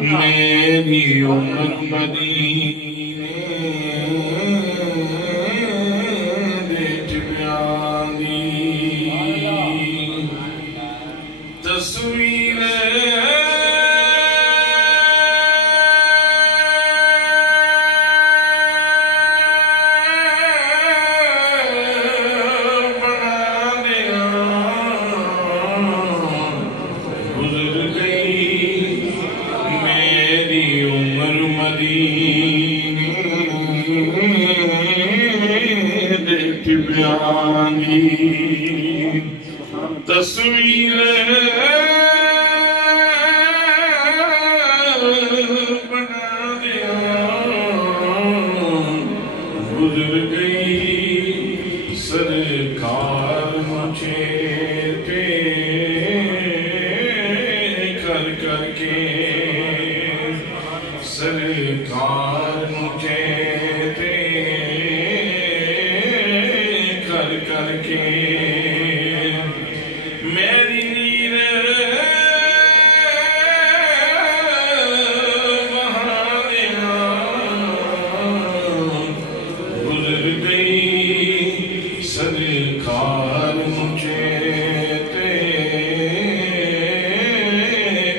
میری عمر مدینے دے ٹبیاں دی تصویر تصویر بنا دیا گزر گئی سرکار مجھے پہ کر کر کے سرکار مجھے پہ کر کر کے میری نیند بہا دیا گزر گئی سرکار مجھے تے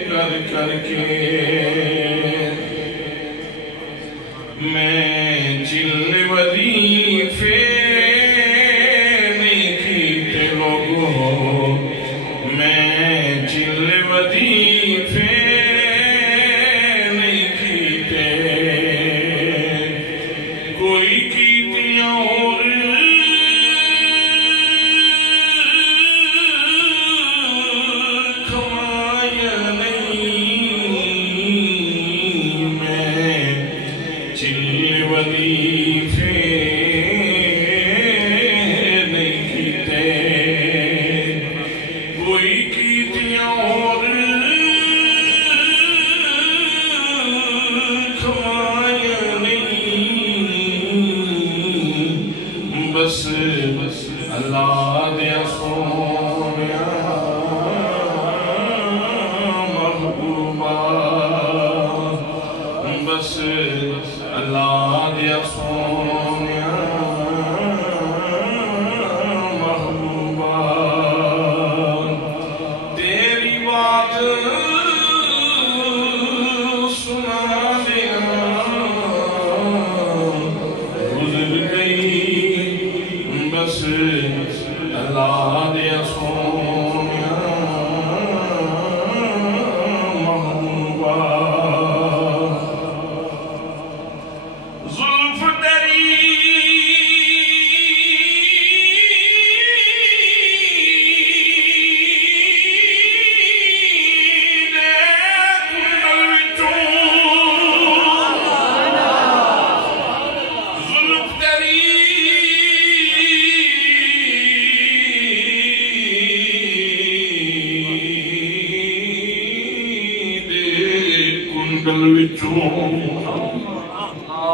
کر کر کے میں چل وظیفے نہیں کیتے لوگوں میں چل وظیفے نہیں کیتے کوئی کیتیاں اور کھمایا نہیں میں چل وظیفے نہیں کیتے کوئی کیتیاں اور کھمایا نہیں بس اللہ دیا سونیا محبوبہ بس اللہ دیا سونیا محبوبہ تیری بات سنا دیا گزر گئی بس اللہ دیا سونیا محبوبہ زلف تیری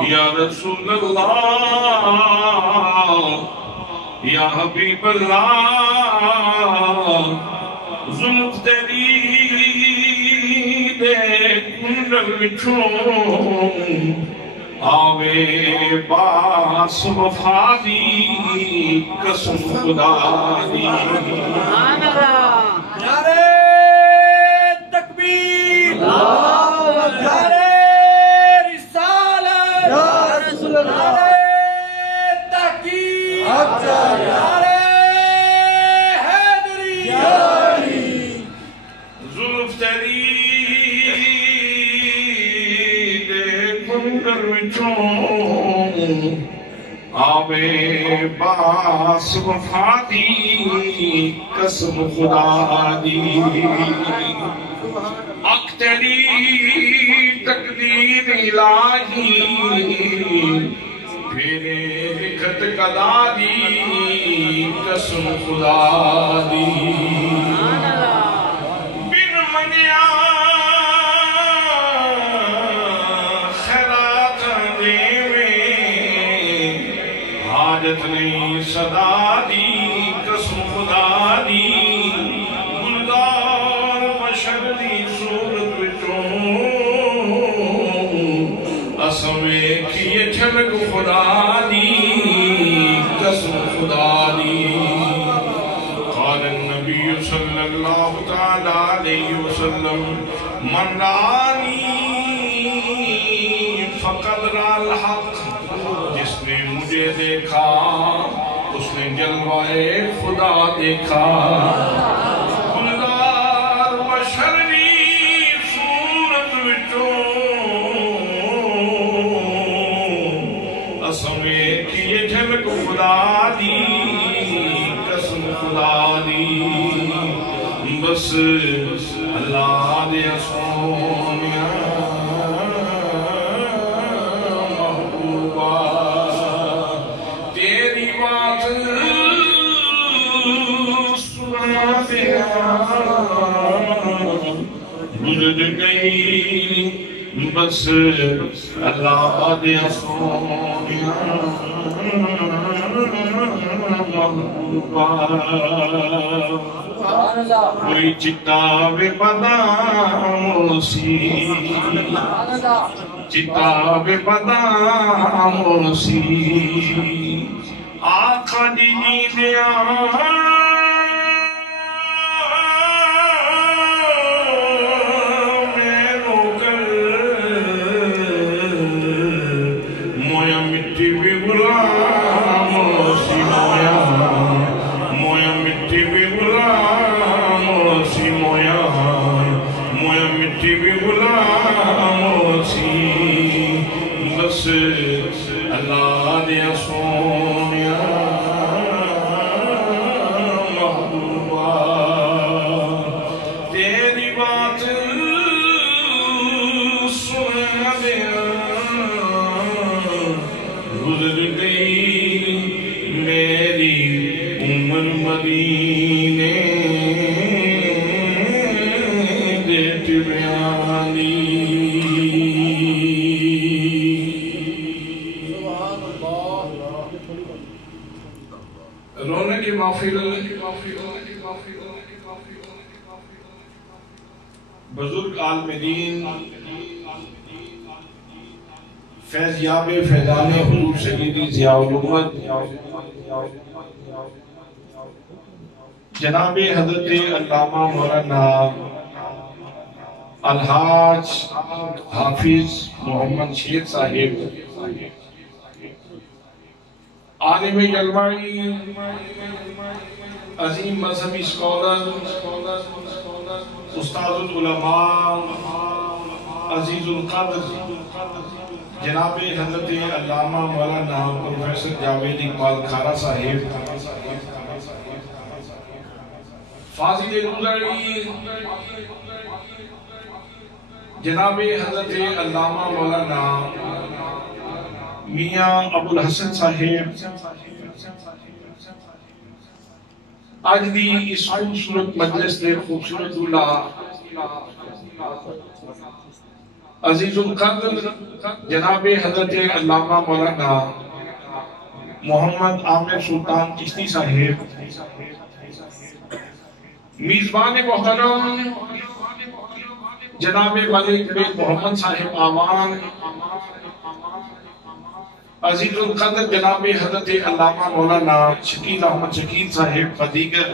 یا رسول اللہ یا حبیب اللہ زلف تیری دے کنڈل وچوں آوے باس وفا دی قسم خدا دی نعرہ تکبیر نعرہ زلف تیری دے کنڈل وچوں آوے باس وفا دی قسم خدا دی اک تیری تقدیر الہی پھیرے لکھت قضا دی قسم خدا دی بن منیا خیرات دے میں حاجت نہیں صدا دی قسم خدا دی گلدار بشر دی صورت وچوں خدا دی قسم خدا دی قال النبی صلی اللہ تعالی علیہ وسلم من رانی فقد را الحق جس نے مجھے دیکھا اس نے جلوہ خدا دیکھا گلدار و شریف صورت وچوں اسمے کی جھلک خدا دی قسم خدا دی بس اللہ دے سونیا محبوبہ تیری بات سنا دیا گزر گئی بس اللہ دے سونیا محبوبہ کوئی چتاب بدام سی چتاب بدام سی آقا دی نیدیاں میں روکر مویا مٹی بھی غلام سی مویا مٹی بھی غلام سی مویا مٹی بھی غلام سی بس اللہ دیا سونیا محبوبہ تیری بات سنا دیا گزر گئی میری عمر مدینے دیت بیانی رونے کی محفل بزرگ عالم دین فیضیاب فیضان حضور سیدی ضیاء الامت جناب حضرت علامہ مولانا الحاج حافظ محمد شیر صاحب عالم جلوائی عظیم مذہبی اسکالر استاد العلماء عزیز القدر جناب حضرت علامہ مولانا پروفیسر جاوید اقبال کھارا صاحب فاضل روزاری جناب حضرت علامہ مولانا میاں ابو الحسن صاحب آج دی اس خوبصورت مجلس نے خوبصورت اللہ عزیز القدر جناب حضرت علامہ مولانا محمد عامر سلطان چشتی صاحب میزبان محترم جناب ملک بن محمد صاحب آوان عزیز القدر جناب حضرت علامہ مولانا شکیل احمد شکیل صاحب فدیگر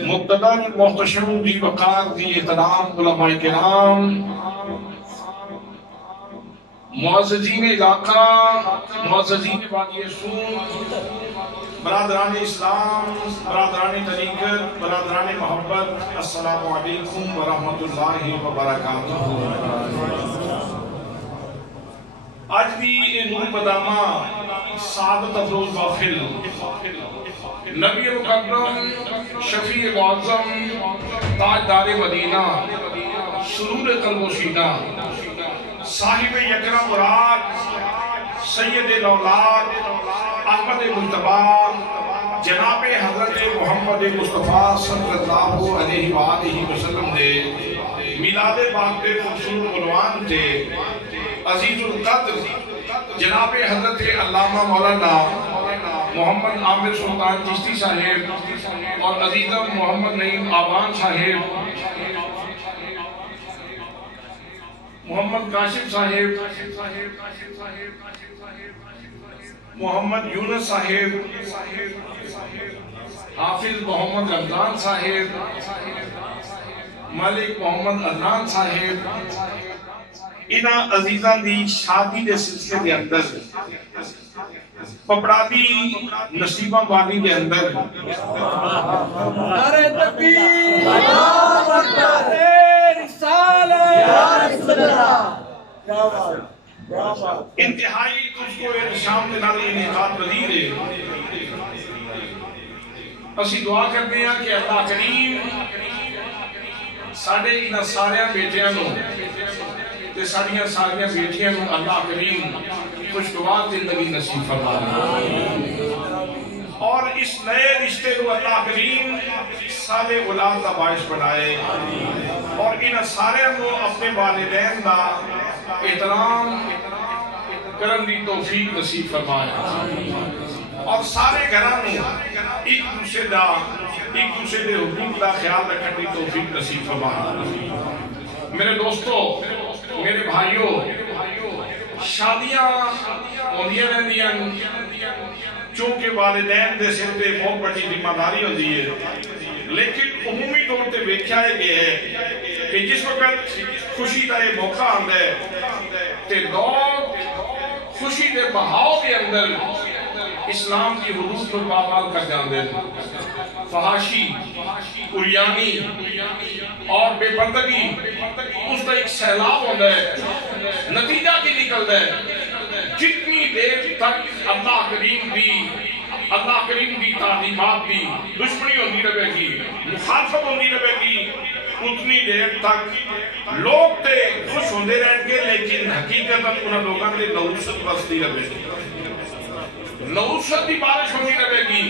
مقتدر محتشم دی وقار دی احترام علماء کرام معززین علاقہ معززین وادی سون برادران اسلام برادران طریقت برادران محبت السلام علیکم ورحمت اللہ وبرکاتہ آج بھی نور بدامہ سعادت افروز محفل نبی مکرم شفیع معظم تاجدار مدینہ سرور قلب و سینہ صاحب یکرم مراد سید الاولاد احمد مجتبی جناب حضرت محمد مصطفیٰ صلی اللہ علیہ وآلہ وسلم نے میلاد پاک پہ خوبصورت عنوان تھے عزیز القدر جناب حضرت علامہ مولانا محمد عامر سلطان چشتی صاحب اور عزیزم محمد نعیم آوان صاحب محمد کاشف صاحب، محمد یونس صاحب، حافظ محمد رمضان صاحب، ملک محمد عدنان صاحب، انہاں عزیزان دی شادی دے سلسلے دے اندر پپڑادی نصیبہ والی دے اندر نعرہ تکبیر، اللہ اکبر، رسالت یا رسول اللہ، انتہائی تجھ کو شام کے نالی انعقاد پذیر ہے۔ اسی دعا کرتے ہیں کہ اللہ کریم ساڑھے انہاں ساریاں بیٹیاں نو تے ساڑھیاں بیٹیاں نو اللہ کریم خوشگوار زندگی نصیب فرمائے، اور اس نئے رشتے کو اللہ کریم سالے اولاد کا باعث بنائے، اور انہاں سارے کو اپنے والدین کا احترام کرن دی توفیق نصیب فرمائے، اور سارے گھراں میں ایک دوسرے دے حقوق کا خیال رکھنے کی توفیق نصیب فرمائے۔ میرے دوستو، میرے بھائیوں، شادیاں ہوندیاں رہندیاں چونکہ والدین دے سر تے بہت بڑی ذمہ داری ہوندی ہے، لیکن عمومی طور تے ویکھیا یہ ہے کہ جس وقت خوشی کا یہ موقع آندا ہے تے لوگ خوشی دے بہاؤ کے اندر اسلام کی حدود پر پابند کر جاندے ہیں، فحاشی، عریانی اور بے پردگی اس کا ایک سیلاب ہوتا ہے، نتیجہ کی نکلتا ہے جتنی دیر تک اللہ کریم دی تعلیمات دی دشمنی ہوندی رہے گی، مخالفت ہوندی رہے گی، اتنی دیر تک لوگ تے خوش ہوندے رہیں گے، لیکن حقیقت انہاں لوگاں دے نحوست بستی رہے گی، نحوست دی بارش ہوندی رہے گی،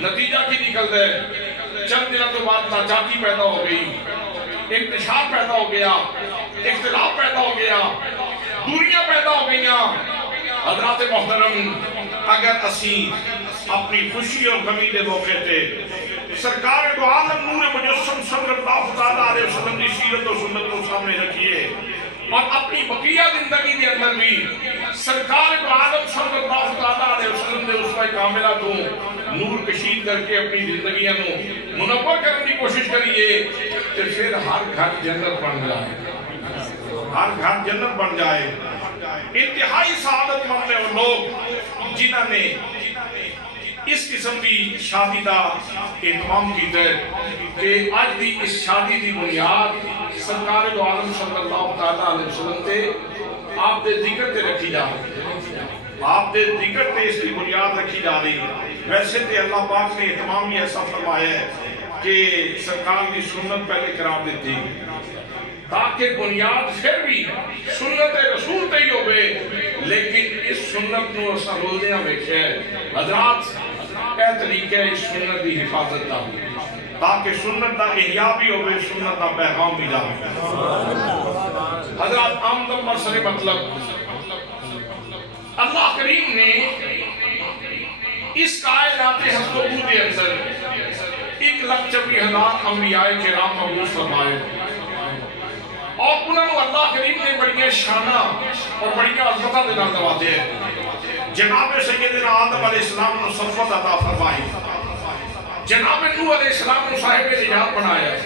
نتیجہ کی نکلتا ہے چند دنوں تو بعد ناچاکی پیدا ہو گئی، انتشار پیدا ہو گیا، اختلاف پیدا ہو گیا، دوریاں پیدا ہو گئیاں۔ حضرات محترم، اگر اسی اپنی خوشی اور غمی دے موقع تے سرکار دو عالم نور مجسم صلی اللہ علیہ وسلم کی سیرت و سنت کو سامنے رکھیے، اور اپنی بقیہ زندگی دے اندر بھی سرکار دو عالم صلی اللہ علیہ وسلم دے اسوہ کاملہ تو نور کشید کر کے اپنی زندگیاں نو منور کرنے کی کوشش کریے، تو پھر ہر گھر جنت بن جائے، ہر گھر جنت بن جائے۔ انتہائی سعادت مند ہیں وہ لوگ جنہوں نے اس قسم کی شادی دا اہتمام کیتا ہے کہ آج دی اس شادی دی بنیاد سرکار دو عالم صلی اللہ علیہ وسلم تے آپ دے ذکر تے رکھی جا رہی، آپ دے ذکر تے اس کی بنیاد رکھی جا رہی۔ ویسے تے اللہ پاک نے اہتمام یہ ایسا فرمایا ہے کہ سرکار کی سنت پہلے قرار دیتی تاکہ بنیاد پھر بھی سنت رسول تے ہی ہوئے، لیکن اس سنت نو اسا رولدیاں ویکھے حضرات اے طریقہ اس سنت دی حفاظت دا تاکہ سنت دا احیاء بھی ہوئے، سنت دا پیغام بھی جائے۔ حضرات آمدن مرسل مطلب اللہ کریم نے اس کائنات حضرت کے اندر 1,24,000 انبیاء کرام مبعوث فرمائے، اور انہوں نے اللہ کریم نے بڑی شانہ اور بڑی عظمتہ دے نوازے ہیں۔ جناب سیدنا آدم علیہ السلام نے صفت عطا فرمائی، جناب نوح علیہ السلام نے صاحب نجات بنایا،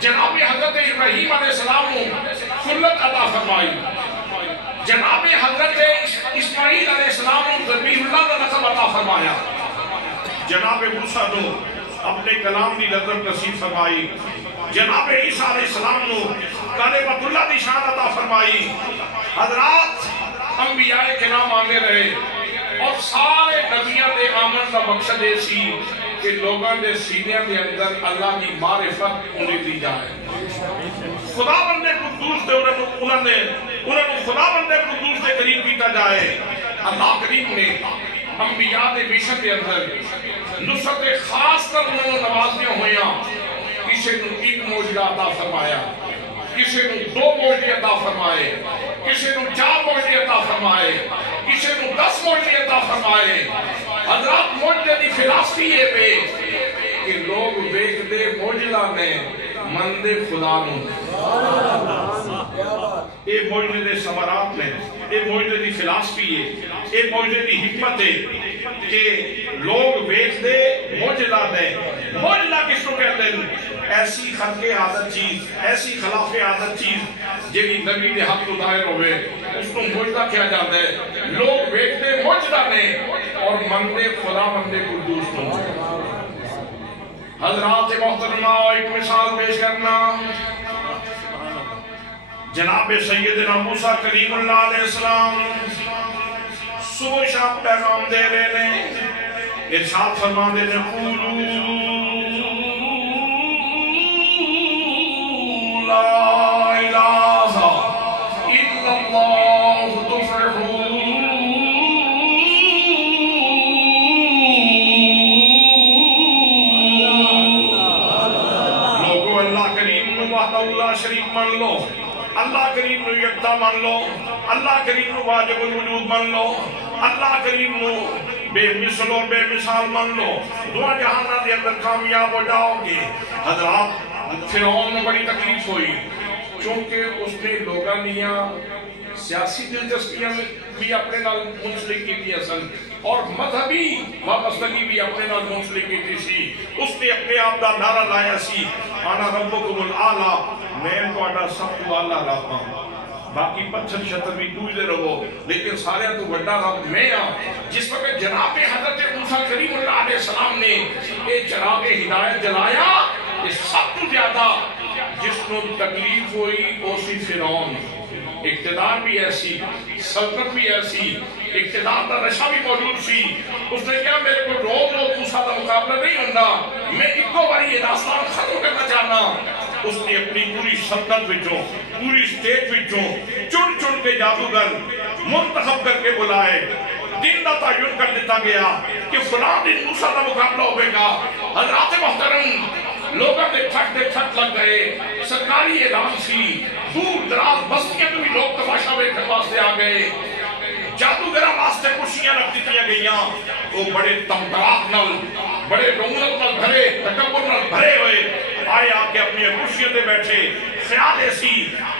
جناب حضرت ابراہیم علیہ السلام نے خلت عطا فرمائی، جناب حضرت اسماعیل علیہ السلام نے ذبیح اللہ کا نسب عطا فرمایا، جناب موسیٰ نے اپنے کلام کی لذت نصیب فرمائی، جناب عیسیٰ علیہ السلام نے کلمۃ اللہ کی شان عطا فرمائی۔ حضرات انبیاء کرام آنے رہے، اور سارے نبیوں دے آمن کا مقصد یہ سی کہ لوگوں دے سینے کے اندر اللہ کی معرفت انہیں دی جائے، خدا بندے قدوس دے انہوں نے خدا بندے قدوس دے قریب کیتا جائے۔ اللہ کریم نے انبیاء دے مشن کے اندر نصرت خاص کر انہوں نے نوازیاں ہویاں، کسی نے 1 معجزہ عطا فرمایا، کسی نے 2 معجزے عطا فرمائے، کسی نے 4 معجزے عطا فرمائے، کسی نے 10 معجزے عطا فرمائے۔ حضرات معجزے دی فلسفی یہ پہ کہ لوگ دیکھ دے معجزہ میں مندے خدا نوں، یہ معجزے دے ثمرات نے، یہ معجزے دی فلسفی ہے، یہ معجزے دی حکمت ہے کہ لوگ ویکھ دے معجزہ دے۔ معجزہ کس کو کہتے ہیں؟ ایسی خلق عادت چیز، ایسی خلاف عادت چیز جیڑی نبی دے حق تو ظاہر ہوئے، اس کو معجزہ کیا جاتا ہے۔ لوگ ویکھ دے معجزہ نے اور منگتے خدا مندے قدوس کو۔ حضرات محترمہ ایک مثال پیش کرنا، جناب سیدنا موسیٰ کریم اللہ علیہ السلام صبح شام پیغام دے رہے نے، ارشاد فرما دے نے قولوا لا الہ الا اللہ تفلحون۔ لوگو اللہ کریم وحدہ اللہ شریک مان لو، اللہ کریم نو یکتا مان لو، اللہ کریم نو واجب الوجود مان لو، اللہ کریم نو بے مثل اور بے مثال مان لو، دعا جہانہ دے اندر کامیاب ہو جاؤ گے۔ حضرات فرعون میں بڑی تکلیف ہوئی چونکہ اس نے لوگانیاں سیاسی دلچسپیاں بھی اپنے نال منسلک کی تھی اصل، اور مذہبی وابستگی بھی اپنے نال منسلک کی تھی سی۔ اس نے اپنے آپ دا نعرہ لایا سی، انا ربکم الاعلیٰ، میں تو اڈا سب تو اعلیٰ رب ہوں، باقی پتھر شتر بھی پوجتے رہو، لیکن سارے تو بڑا رب میں ہاں۔ جس وقت جناب حضرت موسیٰ کریم اللہ علیہ السلام نے یہ چراغ ہدایت جلایا، یہ سب تو زیادہ جس کو تکلیف ہوئی وہ سی فرعون۔ اقتدار بھی ایسی، سلطنت بھی ایسی، اقتدار کا نشہ بھی موجود سی۔ اس نے کہا میرے کو روز روز موسیٰ کا مقابلہ نہیں ہوتا، میں ایکو باری یہ داستان ختم کرنا چاہنا۔ اس نے اپنی پوری سلطنت وچوں، پوری اسٹیٹ وچوں چن چن کے جادوگر منتخب کر کے بلائے، دن کا تعین کر دیتا گیا کہ فلاں دن موسیٰ کا مقابلہ ہوئے گا۔ حضرات محترم، لوگوں کے ٹھٹ لگ گئے، سرکاری اعلان سی، دور دراز بستیاں میں بھی لوگ تماشا دیکھنے واسطے آ گئے، جادوگراں واسطے کرسیاں رکھ دتیاں گئیاں، وہ بڑے تمتراک نال، بڑے رونق نال بھرے، تکبر نال بھرے ہوئے آئے، آ کے اپنی کرسیاں تے بیٹھے۔ خیال ایسی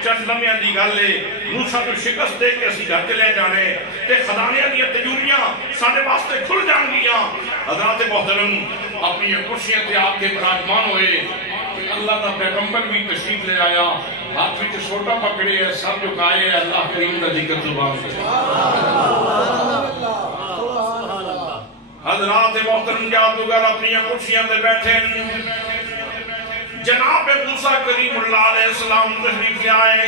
چند لمحیاں دی گل ہے، موسیٰ کو شکست دے کے اسی گھر لے جانے تے خزانے دی تجوریاں سارے واسطے کھل جان گیاں۔ حضرات محترم اپنی کرسیاں تے آپ کے براجمان ہوئے، اللہ کا پیغمبر بھی تشریف لے آیا، ہاتھ میں چھوٹا پکڑے ہے، سب جھکائے ہے، اللہ کریم کا ذکر زبان سے۔ حضرات محترم جادوگر اپنی کرسیاں تے بیٹھے، جناب موسیٰ کریم اللہ علیہ السلام تشریف لے آئے،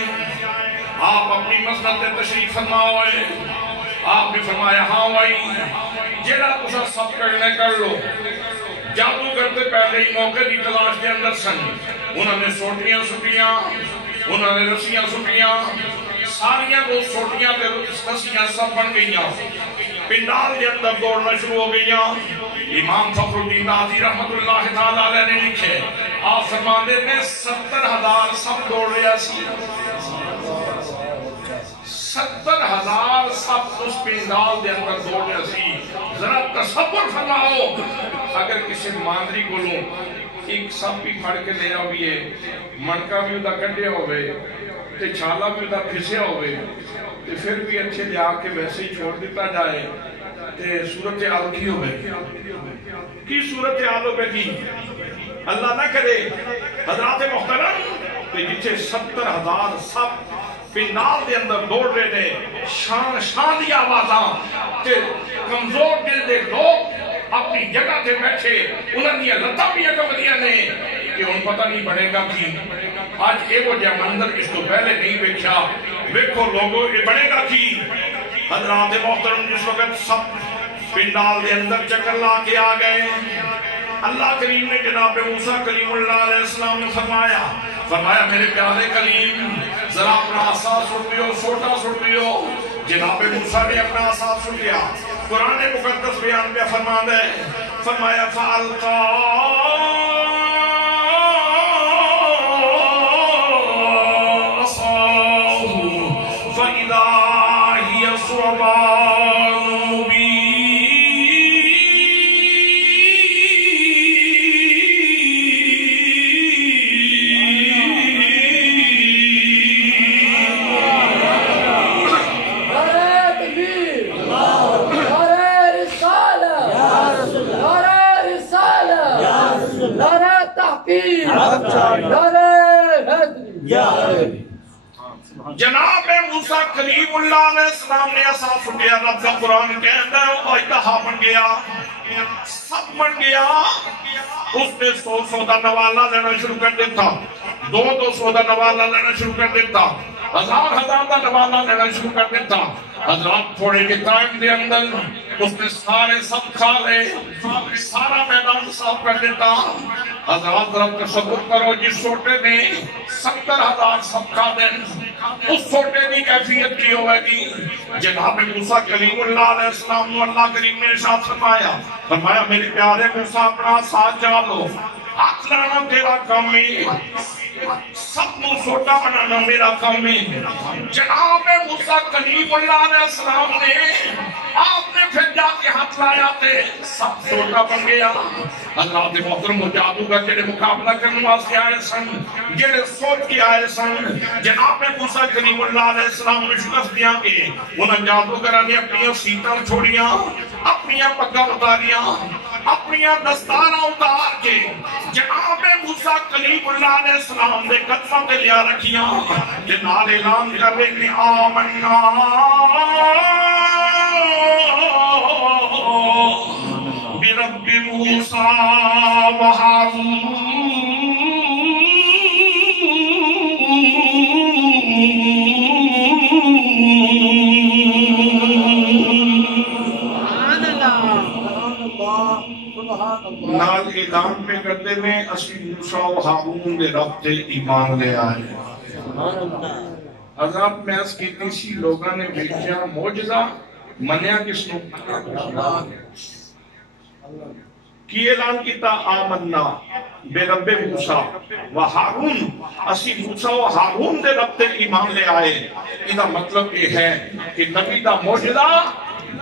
آپ اپنی مسند تے تشریف فرما ہوئے، آپ نے فرمایا ہاں بھائی جیڑا تسا سب کرنے کر لو۔ جادو کرتے پہلے ہی موقع دی تلاش کے اندر سن، انہوں نے سوٹیاں سٹیاں، انہوں نے رسیاں سٹیاں، ساریاں وہ سوٹیاں تے رسیاں سب بن گئیاں، پنڈال کے اندر دوڑنا شروع ہو گئیاں۔ امام فخر الدین رازی رحمت اللہ تعالیٰ علیہ نے لکھے، آپ فرماندے نے 70,000 سب دوڑ رہا سی، 70,000 سب اس پنڈال دے اندر دوڑ رہا سی۔ ذرا تصور فرماؤ اگر کسی ماندری کو لوں ایک سب بھی پھڑ کے لیا ہوئی ہے، منکا بھی ادھا کٹیا ہوئے تے چھالا بھی ادھا پھسیا ہوئے تے پھر بھی اچھے لیا کے ویسے ہی چھوڑ دیتا جائے تے صورتحال کی ہوئے کی صورتحال ہوئے گی، اللہ نہ کرے۔ حضرات محترم تے جتھے 70,000 سب پنڈال دے اندر دوڑ رہے نے، شان دی آوازاں تے کمزور دل دے لوگ اپنی جگہ تے بیٹھے، انہوں نے لتاں بھی اکمدیاں نے کہ ان پتہ نہیں بڑھے گا کی۔ آج ایک وجہ مندر اس کو پہلے نہیں بیٹھا، ویکھو لوگوں یہ بڑھے گا کی۔ حضرات محترم جس وقت سب پنڈال دے اندر چکر لا کے آ گئے، اللہ کریم نے جناب موسیٰ کلیم اللہ علیہ السلام نے فرمایا میرے پیارے کلیم ذرا اپنا عصا سٹ دیو، سوٹا سٹ دیو۔ جناب موسیٰ نے اپنا عصا سٹ دیا، قرآن مقدس بیان پہ فرمایا فَأَلْقَا عَصَاهُ فَإِذَا هِيَ ثُعْبَانٌ مُبِينٌ۔ تکبیر نعرہ حیدری جناب موسیٰ کلیم اللہ علیہ السلام نے احساس کیا رب کا قرآن کہتا ہے وہ اتحا بن گیا سب بن گیا اس نے 100 سودا نوالا لینا شروع کر دیتا 200 سودا نوالا لینا شروع کر دیتا 1000 نوالا لینا شروع کر دیتا حضرات تھوڑے کے ٹائم دے اندر اس نے سارے سب کھا لے سارا میدان صاف کر دیتا حضرات رب تصور کرو جس چھوٹے نے 70,000 سب کھا دیں اس چھوٹے کی کیفیت کی ہوئے گی جناب موسیٰ کلیم اللہ علیہ السلام نے اللہ کریم نے ارشاد فرمایا میرے پیارے موسیٰ اپنا ساتھ چالو ہاتھ لانا تیرا کام ہے سب کو چھوٹا بنانا میرا کام ہے جناب موسیٰ کلیم اللہ علیہ السلام نے آپ نے پھر جا کے ہاتھ لایا تھے سب چھوٹا بن گیا اللہ دے محترم و جادوگر جڑے مقابلہ کرنے واسطے آئے سن جڑے سوچ کے آئے سن جناب موسیٰ کلیم اللہ علیہ السلام نے شکست دیا کہ انہاں جادوگراں نے اپنی سیٹاں چھوڑیاں اپنی پگاں اتاریاں اپنی دستاراں اتار کے جناب موسیٰ کلیم اللہ علیہ السلام نے قدمہ تے لیا رکھیاں کہ نال اعلان کر رہے نے آمنا برب موسیٰ و ہارون نال اعلان پہ کرتے میں اسی موسیٰ و ہارون دے رب تے ایمان لے آئے حضرات میں اس کی تیسی لوگاں نے بھیجیا موجزہ منیا کس نو کی اعلان کیتا آمنا بے رب موسیٰ و ہارون اسی موسیٰ و ہارون دے رب تے ایمان لے آئے انہا مطلب یہ ہے کہ نبی دا موجزہ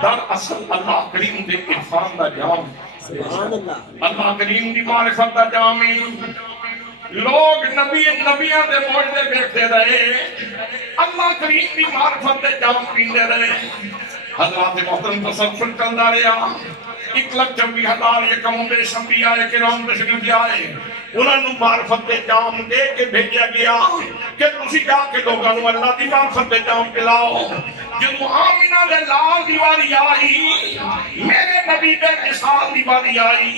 در اصل اللہ کریم دے عرفان دا جام اللہ کریم دی معرفت دا جامی لوگ نبیاں دے موجزے بیٹھتے رہے اللہ کریم دی معرفت دے جام پیندے رہے حضرات محترم تسلسل چلدا رہا 1,26,000 یکم بے شمبیاء کرام تشریف آئے انہوں نے معرفت دے جام دے کے بھیجیا گیا کہ تسی جا کے لوگاں نو اللہ دی معرفت دے جام پلاؤ جدو آمینہ دے لال دیواری آئی میرے نبی دے مثال دیواری آئی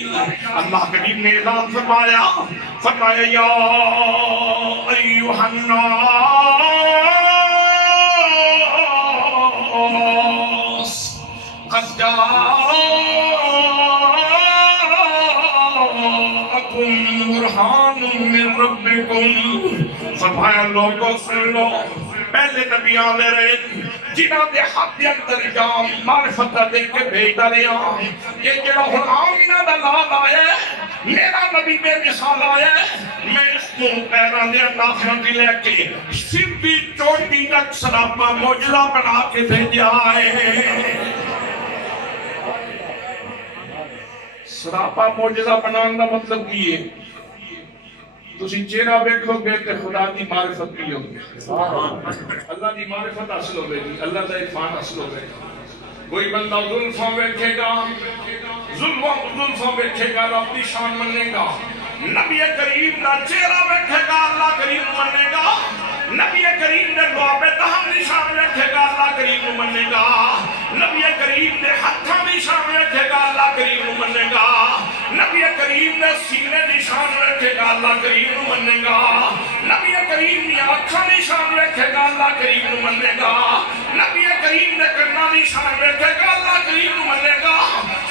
اللہ کریم نے اعلان فرمایا یا ایوہ الناس قد برہان من ربکم فرمایا لوگوں سن لو پہلے نبی آنے رہے جنہاں دے حد اندر جام معرفت دے کے بھیجتا رہا یہ جڑا ہن آمینہ دا لال آیا میرا نبی بے مثال آیا میں اس کو پیران دے ناخنوں کی لے کے سیدھی چوٹی تک سراپا موجزہ بنا کے بھیجا ہے سراپا موجزہ بنانا مطلب یہ تسی چہرہ بیکھو گے کہ خدا دی معرفت بھی ہوگی اللہ دی معرفت حاصل ہوگی اللہ دا عرفان حاصل ہوگی کوئی بندہ ظلفوں بیٹھے گا ظلفوں بیٹھے گا رب دی شان مننے گا نبی کریم دا چہرہ بیٹھے گا اللہ کریم مننے گا نبی کریم نے دعا پہ تہم نشان بیٹھے گا اللہ کریم مننے گا نبی کریم نے ہتھاں نشان بیٹھے گا اللہ کریم مننے گا نبی کریم نے سینے نشان بیٹھے گا اللہ کریم مننے گا نبی کریم نے آنکھاں نشان بیٹھے گا اللہ کریم مننے گا نبی کریم نے کرنا نشان بیٹھے گا اللہ کریم مننے گا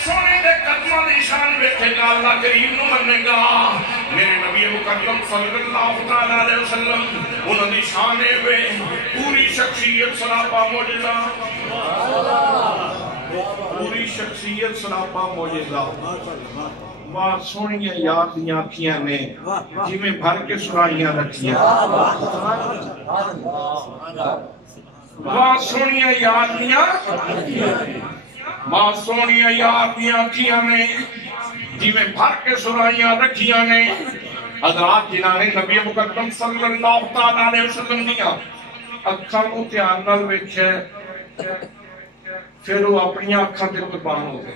سونے دے قدمہ نشان بیٹھے گا اللہ کریم مننے گا میرے نبی مقدم صلی اللہ علیہ وسلم انہوں نے شانے ہوئے پوری شخصیت سراپا موجزہ پوری شخصیت سراپا موجزہ واہ سونیاں یاد دیاں کیاں نے جی میں بھر کے سرائیاں رکھیاں واہ سونیاں یاد دیاں واہ سونیاں یاد دیاں کیاں نے جی میں بھر کے سرائیاں رکھیاں نے حضرات جنہاں نے نبی مقدم صلی اللہ علیہ وسلم دیا اکھاں کو تیار نال ویکھے پھر وہ اپنی اکھاں تے قربان ہو گئے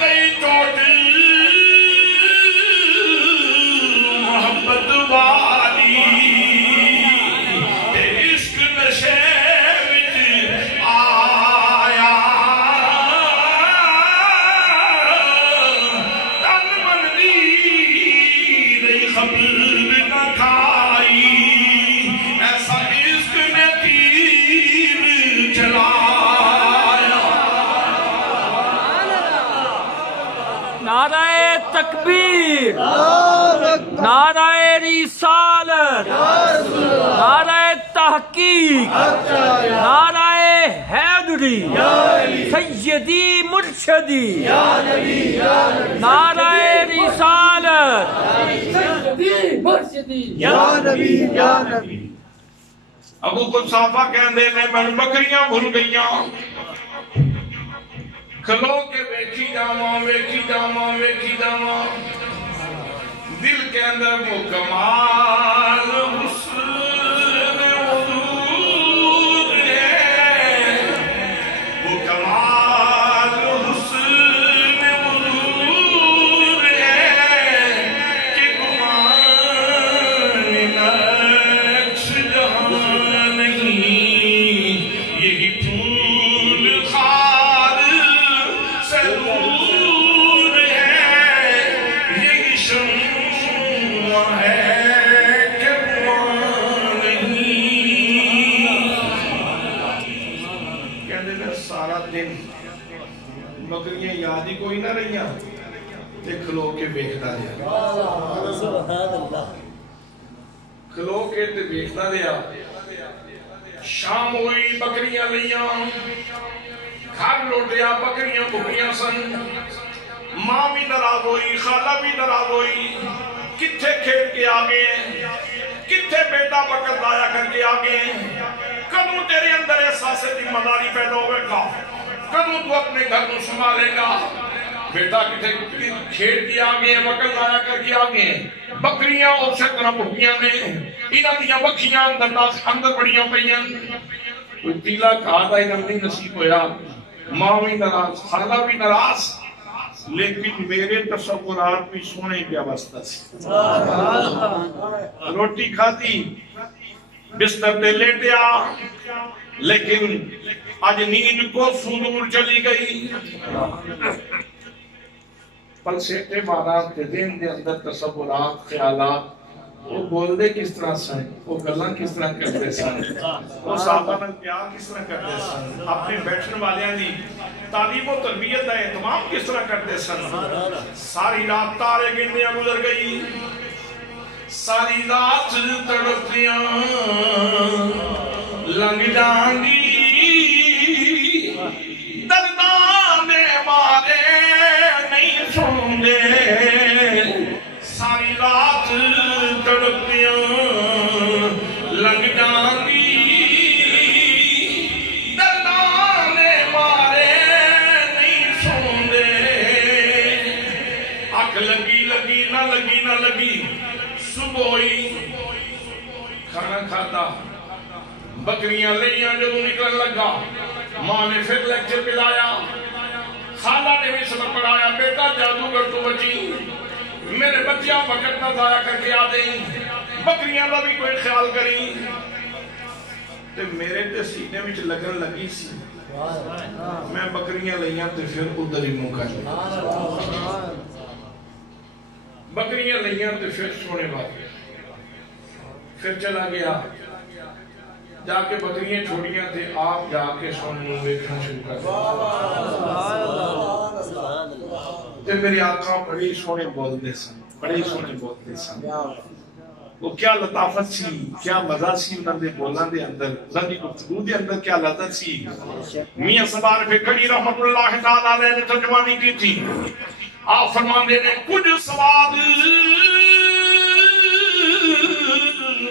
گئی چوٹ محبت والی تے عشق نشے وچ آیا تن من دی رہی خبر نہ کھائی ایسا عشق نے تیر چلایا نعرہ تکبیر، نعرہ رسالت، نعرہ تحقیق، نعرہ حیدری، سیدی مرشدی، نعرہ رسالت، سیدی مرشدی، یا نبی یا نبی ابو قصافہ کہندے نے میں بکریاں بھول گئیاں کھلو کے ویکھی جاواں ویکھی جاواں ویکھی جاواں دل کے اندر وہ کمال حسن حضور ہے وہ کمال حسن حضور ہے کہ گمان نقش جہاں نہیں یہی پھول خار سے دور ہے یہی شمع ہے کہ گمان نہیں کہتے ہیں سارا دن بکریاں یاد ہی کوئی نہ رہیاں تے کھلو کے بیکھتا دیا کھلو کے تے بیکھتا دیا شام ہوئی بکریاں لیاں گھر لوٹیا بکریاں بھوکیاں سن ماں بھی ناراض ہوئی خالہ بھی ناراض ہوئی کتھے کھیل کے آگے کتھے بیٹا بکر لایا کر کے آگے کدوں تیرے اندر احساس ذمہ داری پیدا ہوئے گا کدوں تو اپنے گھر کو سنبھالے گا بیٹا کتھے کھیل کے آگے بکر لایا کر کے آگے بکریاں اور سے طرح بھوکیاں نے انہاں دیاں بکھیاں اندر بڑیاں پئیاں کوئی تیلا کھا دا انہاں نہیں نصیب ہویا ماں بھی ناراض خالہ بھی ناراض لیکن میرے تصورات بھی سونے کی اوستہ سی روٹی کھاتی بستر تے لیٹیا لیکن آج نیند کو سنور چلی گئی پل سیٹے بارات کے دن دے اندر تصورات خیالات وہ بول دے کس طرح سن وہ گلاں کس طرح کرتے سن وہ صحابہ میں پیار کس طرح کرتے سن اپنے بیٹھن والیاں دی تعلیم و تربیت کا اہتمام کس طرح کرتے سن ساری رات تارے گنیاں گزر گئی ساری رات تڑپیاں لنگ جاندی دردان مارے نہیں سوندے ساری رات تڑپیاں لنگ جاندی دردان مارے نہیں سوندے اک لگی لگی نہ لگی نہ لگی صبح ہوئی کھانا کھاتا بکریاں لیاں جدوں نکلن لگا ماں نے پھر لیکچر پلایا خالہ نے بھی سبق پڑھایا بیٹا جادوگر تو بچی میرے بچیاں وقت نہ ضائع کر کے آ دیں بکریاں کا بھی کوئی خیال کری تے میرے تے سینے وچ لگن لگی سی میں بکریاں لیاں تے پھر ادھر ہی منہ کر لیا بکریاں لیاں تے پھر سونے بات پھر چلا گیا جا کے بکریاں چھوڑیاں تھے آپ جا کے سونے منہ دیکھنا شروع کر تے میری آقا بڑی سونے بولتے سن بڑی سونے بولتے سن وہ کیا لطافت سی کیا مزہ سی انہوں نے بولنا دے اندر زندگی گفتگو دے اندر کیا لذت سی میاں سبار فکری رحمت اللہ تعالیٰ علیہ نے ترجمانی کی تھی آپ فرمان دے نے کچھ سواد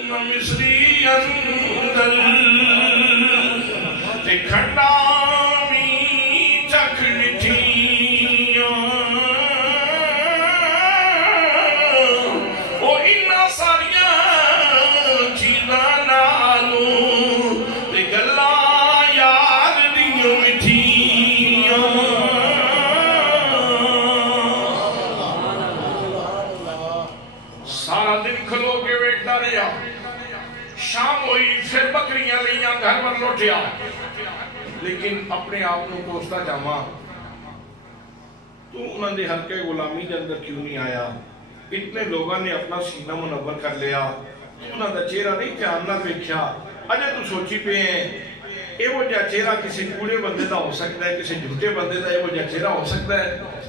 مصری اندر تے کھنڈا می چکھ نٹھیاں او انہا ساریاں چیزاں نالوں تے گلاں یار دیوں مٹھیاں سارا دن کھلو کے ویٹتا رہا، شام ہوئی پھر بکریاں لیاں گھر پر لوٹیا، لیکن اپنے آپ کو کوستا جاما تو انہوں نے حلقے غلامی کے اندر کیوں نہیں آیا؟ اتنے لوگوں نے اپنا سینہ منور کر لیا، تو انہوں نے چہرہ نہیں جاننا دیکھا۔ اجے تو سوچی پہ ہیں یہ وہ جا چہرہ کسی کوڑے بندے دا ہو سکتا ہے، کسی جھوٹے بندے دا یہ وہ جا چہرہ ہو سکتا ہے،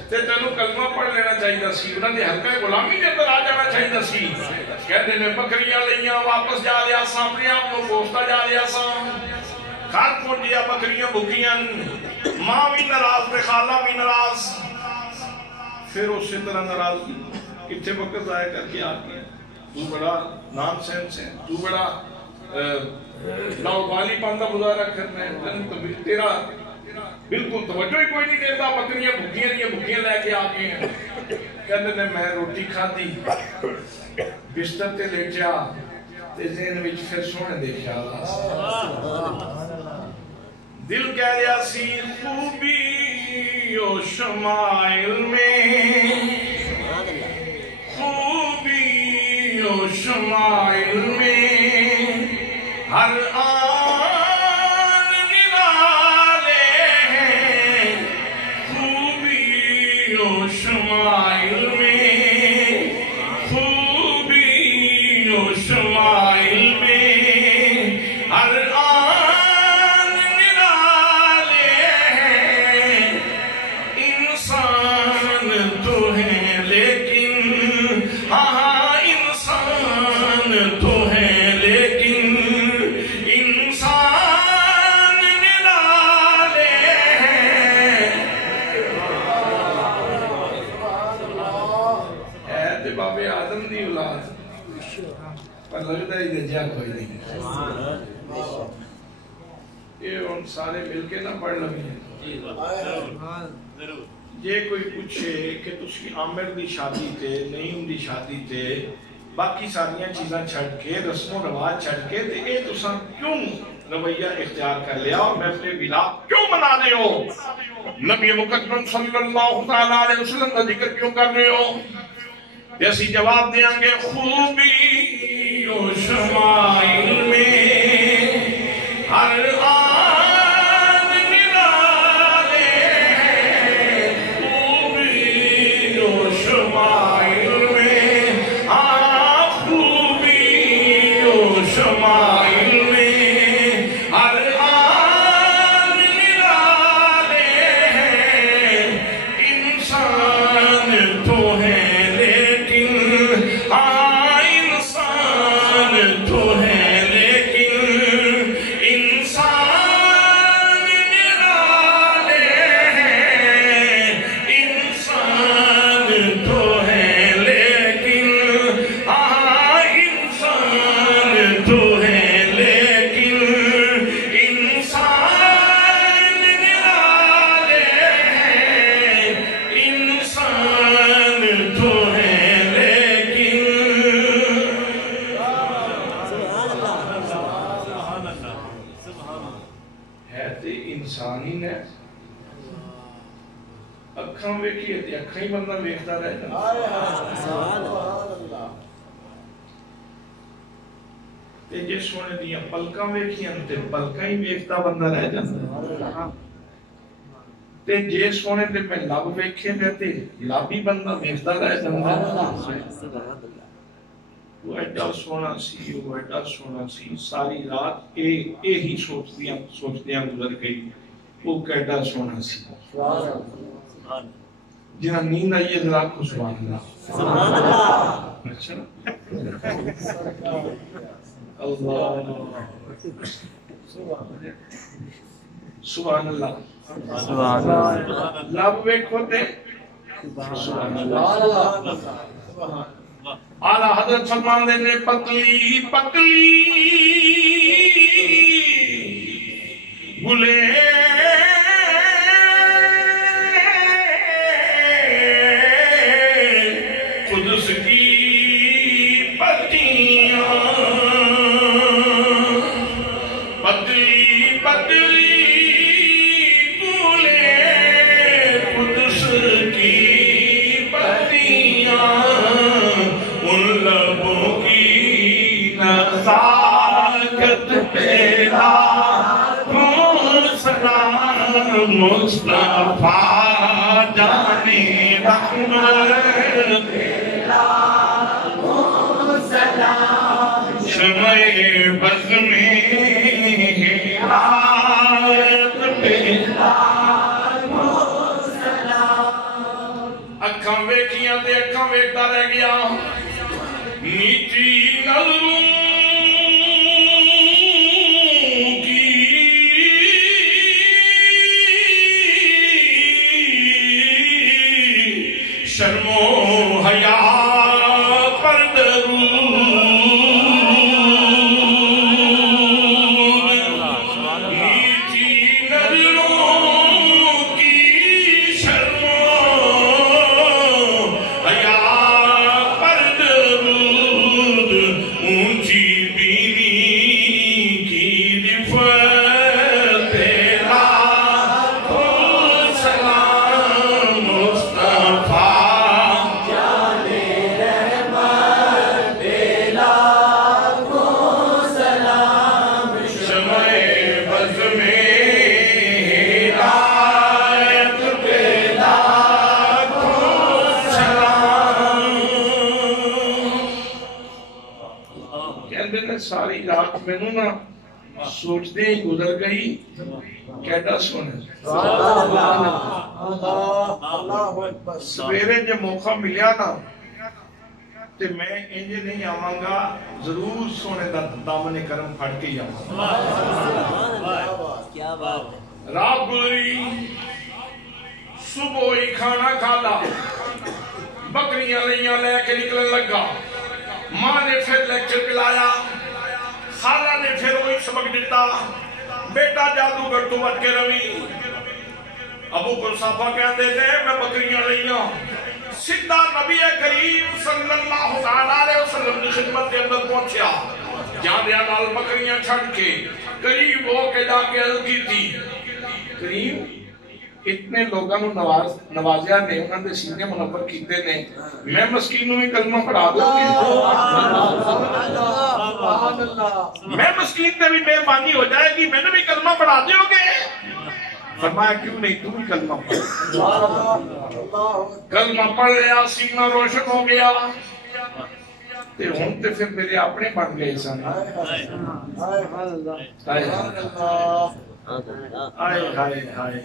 تے تینوں کلمہ پڑھ لینا چاہیے سی، انہوں نے حلقہ غلامی کے اندر آ جانا چاہیے سی۔ کہتے ہیں بکریاں لیاں واپس جا لیا سا، اپنے آپ کو کوستا جا لیا سا، گھر پہنچیا بکریاں بھوکیاں، ماں بھی ناراض تے خالہ بھی ناراض، پھر اسی طرح ناراض کتنے وقت ضائع کر کے آ گیا، تو بڑا نان سینس ہے، تو بڑا لاؤبالی پاندہ مظاہرہ کرنا ہے، تیرا بالکل توجہ ہی کوئی نہیں دیتا، بکریاں بھوکیاں لے کے آ گئے ہیں۔ کہتے ہیں میں روٹی کھا دی، بستر تے لیٹیا تے ذہن وچ پھر سونے دیکھا، دل کہہ رہا سی خوبی و شمائل میں، خوبی و شمائل میں ہر آن نرالے ہیں، خوبی و شمائل میں، خوبی و شمائل میں ہر آن نرالے ہیں، انسان تو ہے لیکن ہاں انسان تو ہے لیکن انسان نرالے ہیں۔ ہے تے بابے آدم دی اولاد پر لگتا ہی دجا کوئی نہیں، یہ ان سارے مل کے نہ پڑھ لگے ہیں۔ جے کوئی پوچھے کہ تسی عامر دی شادی تے نعیم دی شادی تے باقی ساریاں چیزاں چھڑ کے رسم و رواج چھڑ کے تے اے تساں کیوں رویہ اختیار کر لیا اور محفل ولا کیوں منا رہے ہو؟ نبی مقدم صلی اللہ علیہ وسلم کا ذکر کیوں کر رہے ہو؟ ایسی جواب دیں گے خوبی و شمائل میں ہر آن نرالے ہیں، خوبی و شمائل میں ہاں خوبی و شمائل میں ہر آن نرالے ہیں، انسان تو ہے لیکن ہاں انسان تو ہے لیکن انسان نرالے ہیں، انسان تو ہے لیکن ہاں انسان تو ہے لیکن انسان نرالے ہیں، انسان تو ہے لیکن ہے تے انسان ہی نے، اکھاں ویکھیے تے اکھاں ہی بندہ ویکھدا رہ جاندا، تے جے سونے دیاں پلکاں ویکھیاں تے پلکاں ہی ویکھدا بندہ رہ جاندا، تے جے سونے تے میں لب ویکھے تے لب ہی بندہ ویکھدا رہ جاندا۔ وہ ایڈا سونا سی، وہ ایڈا سونا سی، ساری رات اے ہی سوچدیاں گزر گئی، وہ کیڈا سونا سی۔ جنہاں نیند آئی ہے ذرا کو سبحان اللہ، اچھا اللہ سبحان اللہ، لب ویکھو تے سبحان اللہ۔ اعلیٰ حضرت فرمان دینے پتلی پتلی گلے قدس کی پتیاں، پتلی پتلی گلے قدس کی پتیاں، ان لبوں کی نزاکت پہ لاکھوں سلام مصطفیٰ جانے رحمت شمع بز میں ہدایت پہ اکھاں ویکھیاں تے اکھاں ویکھدا رہ گیا نیچی نظروں کی شرم و حیا پر ساری رات میں نا سوچتے ہی گزر گئی کیڈا سونے سویرے جب موقع ملیا نا تے میں انجے نہیں آواں گا ضرور سونے دا دامن کرم پھڑ کے جاؤں رات گزری صبح ہی کھانا کھالا بکریاں لیاں لے کے نکلن لگا ماں نے پھر لیکچر پلایا خالہ نے پھر وہی سبق دیتا بیٹا جادوگر تو بچ کے روی ابو قرصافہ کہتے تھے میں بکریاں لیاں سیدھا نبی کریم صلی اللہ علیہ وسلم کی خدمت کے اندر پہنچیا جاندیاں نال بکریاں چھڑ کے قریب ہو کے جا کے عرض کی تھی کریم اتنے لوگاں نوازیا نے انہوں نے سینے منور کیتے نے میں مسکینوں میں کلمہ پڑھا دوں گی میں مسکین تے بھی مہربانی ہو جائے گی میں نے بھی کلمہ پڑھا دیو گے فرمایا کیوں نہیں تم بھی کلمہ پڑھ کلمہ پڑھ لیا سینہ روشن ہو گیا تے ہوں تے پھر میرے اپنے بن گئے سن آئے ہائے ہائے ہائے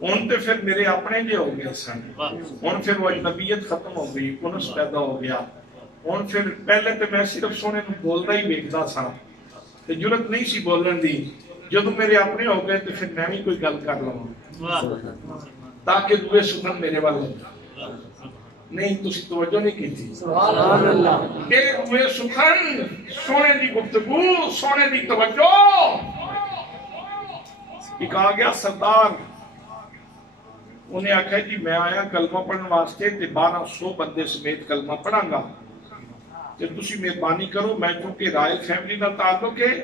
ان تے پھر میرے اپنے جو ہو گئے سن ان پھر وہ اجنبیت ختم ہو گئی انس پیدا ہو گیا ان پھر پہلے تے میں صرف سونے کو بولتا ہی بیکتا سا تے جرت نہیں سی بولن دی جب میرے اپنے ہو گئے تے پھر میں بھی کوئی گل کر لوں تاکہ دوے سنن میرے والے نہیں تسی توجہ نہیں کی تھی سبحان اللہ کہ دوے سنن سونے دی گفتگو سونے دی توجہ ایک آگیا سردار انہیں آکھا جی میں آیا کلمہ پڑھنے واسطے تے 1200 بندے سمیت کلمہ پڑھاں گا تے تسی مہربانی کرو میں چونکہ رائل فیملی نال تعلق ہے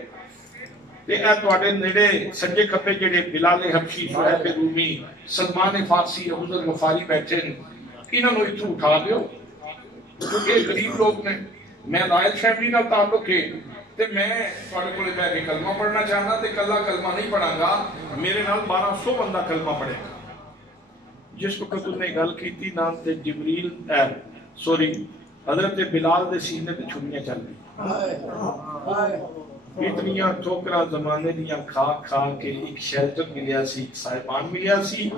تے اے تواڈے نیڑے سجے کھبے جڑے بلال حبشی شعیب رومی سلمان فارسی ابوذر غفاری بیٹھے انہاں نوں ایتھوں اٹھا دیو کیونکہ غریب لوگ نے میں رائل فیملی نال تعلق ہے تے میں تواڈے کولے بیٹھ کے کلمہ پڑھنا چاہنا تے کلا کلمہ نہیں پڑھاں گا میرے نال 1200 بندہ کلمہ پڑھے گا جس وقت انہوں نے گل کی تھی نام تے جبریل حضرت بلال دے سینے تے چھڑیاں چل گئی اتنیاں ٹھوکراں زمانے دیاں کھا کھا کے ایک شیلٹر ملیا سی ایک صاحبان ملیا سی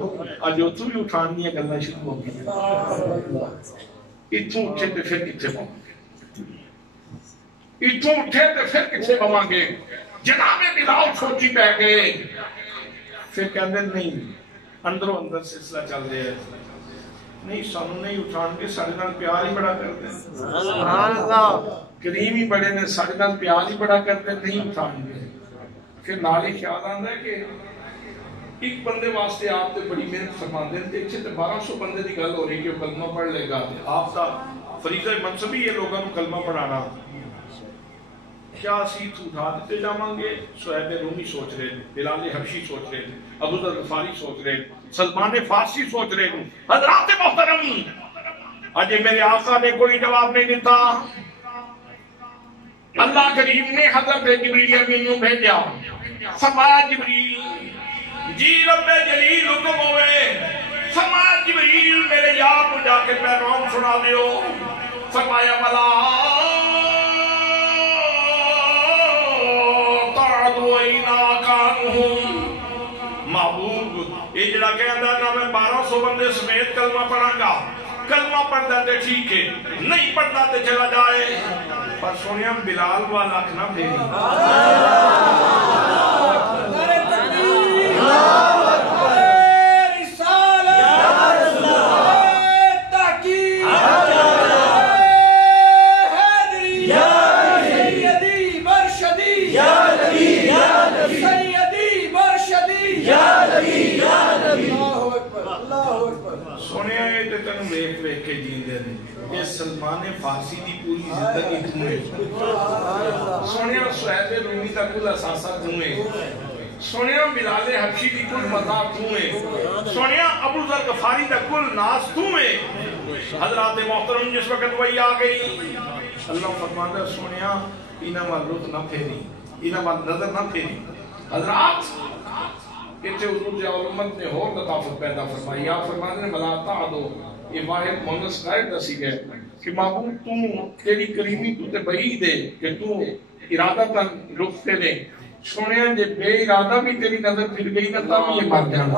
اج اوتھوں بھی اٹھان دیاں گلاں شروع ہو گئی اتھوں اٹھے تے پھر کتھے پاؤں اتھوں اٹھے تے پھر کتھے پاواں گے جناب بلال سوچی پہ گئے پھر کہندے نہیں اندروں اندر سلسلہ چل رہے ہیں نہیں سانوں نہیں اٹھان کے سارے نال پیار ہی بڑا کرتے ہیں سبحان اللہ کریم ہی بڑے نے سارے نال پیار ہی بڑا کرتے ہیں نہیں اٹھان گے پھر نال ہی خیال آتا ہے کہ ایک بندے واسطے آپ تے بڑی محنت فرماندے ہیں تے 1200 بندے دی گل ہو رہی کہ کلمہ پڑھ لے گا آپ دا فریضہ منصبی ہے لوگوں کو کلمہ پڑھانا کیا اسی تو اٹھا دیتے جاواں گے شعیب رومی سوچ رہے ہیں بلال حبشی سوچ رہے ہیں ابوذر غفاری سوچ رہے ہیں سلمان فارسی سوچ رہے ہیں حضرات محترم اجے میرے آقا نے کوئی جواب نہیں دیتا. اللہ کریم نے حضرت جبریل امین کو بھیجا. فرمایا جبریل جی رب جلیل حکم ہوئے. فرمایا جبریل میرے یار کو جا کے پیغام سنا دیو. فرمایا ولا محبوب یہ جڑا کہندا نا میں 1200 بندے سمیت کلمہ پڑھاں گا. کلمہ پڑھدا تے ٹھیک ہے, نہیں پڑھدا تے چلا جائے. پر سونیا بلال والا لکھ نہ پھیری. سونے تے تینوں ویکھ ویکھ کے جیندے نے. یہ سلمان فارسی دی پوری زندگی کیوں ہے. سونے صہیب رومی دا کل اثاثہ کیوں ہے. سونے بلال حبشی دی کل مذاق کیوں ہے. سونے ابو ذر غفاری دا کل ناز کیوں ہے. حضرات محترم جس وقت وہی آ گئی اللہ فرماندا سونے انہاں وال رخ نہ پھیری, انہاں وال نظر نہ پھیری. حضرات اتنے حضور جا علمت نے اور لطافت پیدا فرمائی. آپ فرماتے ہیں بلا تعدو یہ واحد محمد سقائب دسی گئے کہ محبوب تو تیری کریمی تو تے بعید ہے کہ تو ارادہ تن رخ تے دے. سونے جے بے ارادہ بھی تیری نظر پھر گئی نہ تاں یہ مر جانا,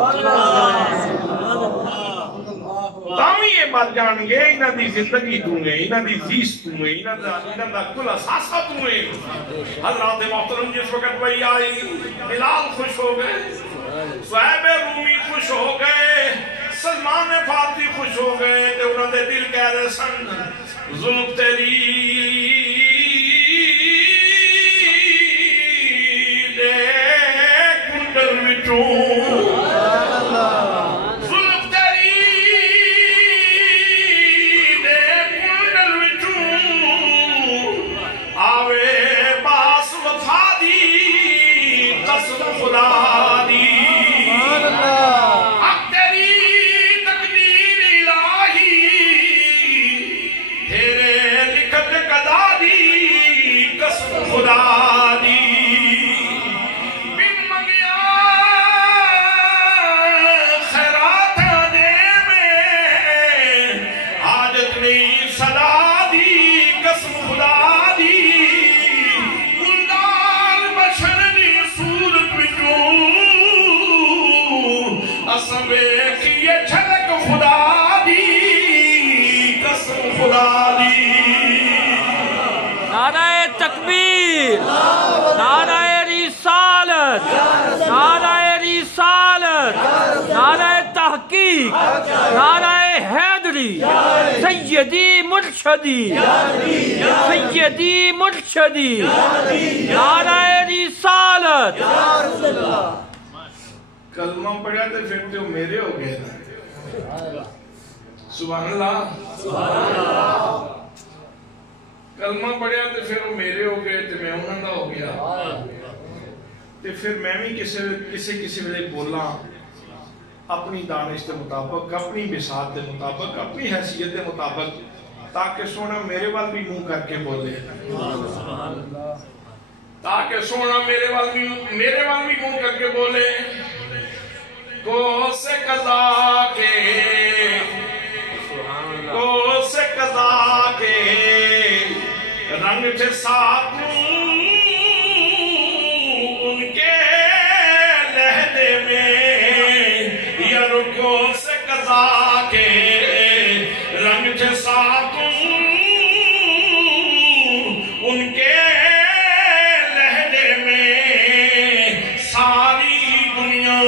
تاں یہ مر جان گے. انہاں دی زندگی تو ہے, انہاں دی زیست تو ہے, انہاں دا کل اثاثہ تو ہے. حضرات محترم جس وقت وہی آئی بلال خوش ہو گئے, صہیب رومی خوش ہو گئے, سلمان فارسی خوش ہو گئے. تے انہاں دے دل کہہ رہے سن ظلم تیری دے کنڈل وچوں, ظلم تیری دے کنڈل وچوں آوے باس وفا دی قسم خدا دی. خدا دی بن منگیا خیرات دے میں حاجت نہیں صدا دی قسم خدا دی. گلدار بشر دی صورت وچوں اساں ویکھیے جھلک خدا دی قسم خدا دی. نعرہ تکبیر, نعرہ رسالت, نعرہ رسالت, نعرہ تحقیق, نعرہ حیدری, سیدی مرشدی, سیدی مرشدی, نعرہ رسالت. کلمہ پڑھا تے پھر تو میرے ہو گئے. سبحان اللہ, سبحان اللہ. کلمہ پڑھیا تے پھر وہ میرے ہو گئے تے میں انہاں دا ہو گیا. تے پھر میں بھی کسی ویلے بولا اپنی دانش کے مطابق, اپنی بساط کے مطابق, اپنی حیثیت کے مطابق, تاکہ سونا میرے وال بھی منہ کر کے بولے, تاکہ سونا میرے وال بھی منہ کر کے بولے. کو سے قضا کے, کو سے قضا کے رنگ تھے ساتھوں ان کے لہدے میں, یا رکو سے قضا کے رنگ تھے ساتھوں ان کے لہدے میں. ساری دنیا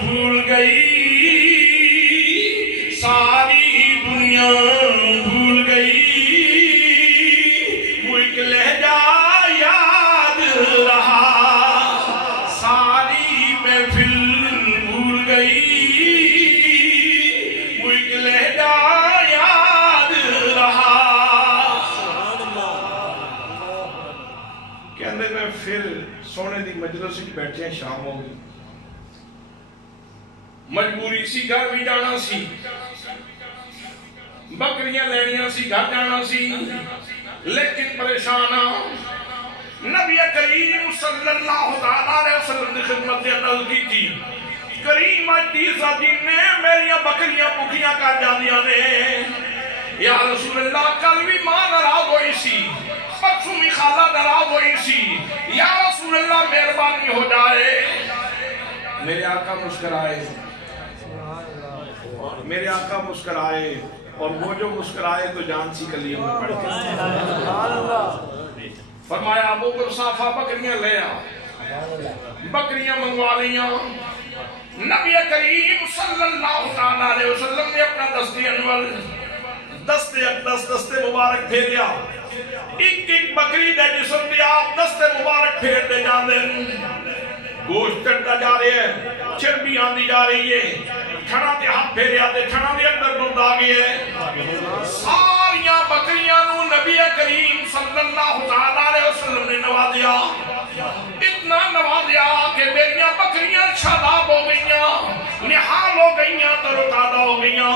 بھول گئی, ساری دنیا بھول گئی, لہجہ یاد رہا, ساری محفل بھول گئی, وہ ایک لہجہ یاد رہا. کہندے میں پھر سونے دی مجلس وچ بیٹھے ہیں, شام ہو گئی, مجبوری سی گھر بھی جانا سی. بکریاں لینیاں سی گھر جانا سی لیکن پریشان نبی کریم صلی اللہ علیہ وسلم کی خدمت سے عرض کی تھی کریم تیسرا دن نے میری بکریاں بھوکیاں کر جاندیاں نے یا رسول اللہ کل بھی ماں ناراض ہوئی سی پرسوں بھی خالہ ناراض ہوئی سی یا رسول اللہ مہربانی ہو جائے میرے آقا مسکرائے میرے آقا مسکرائے اور وہ جو مسکرائے تو جان سی کلیوں میں پڑ گئی فرمایا ابو بکر صافہ بکریاں لے آ بکریاں منگوا لیاں نبی کریم صلی اللہ علیہ وسلم نے اپنا دستی انول دستے اقدس دستے مبارک پھیریا ایک ایک بکری دے جسم دے آپ دستے مبارک پھیر دے جان دے گوشت کرتا جا رہے ہیں چربی آندی جا رہی ہے تھنا دے ہاتھ پھیرے آتے تھنا دے اندر دودھ آگئے ہے ساریاں بکریاں نو نبی کریم صلی اللہ علیہ وسلم نے نوازیا اتنا نوازیا کہ میریاں بکریاں شاداب ہو گئیاں نحال ہو گئیاں تروتازہ ہو گئیاں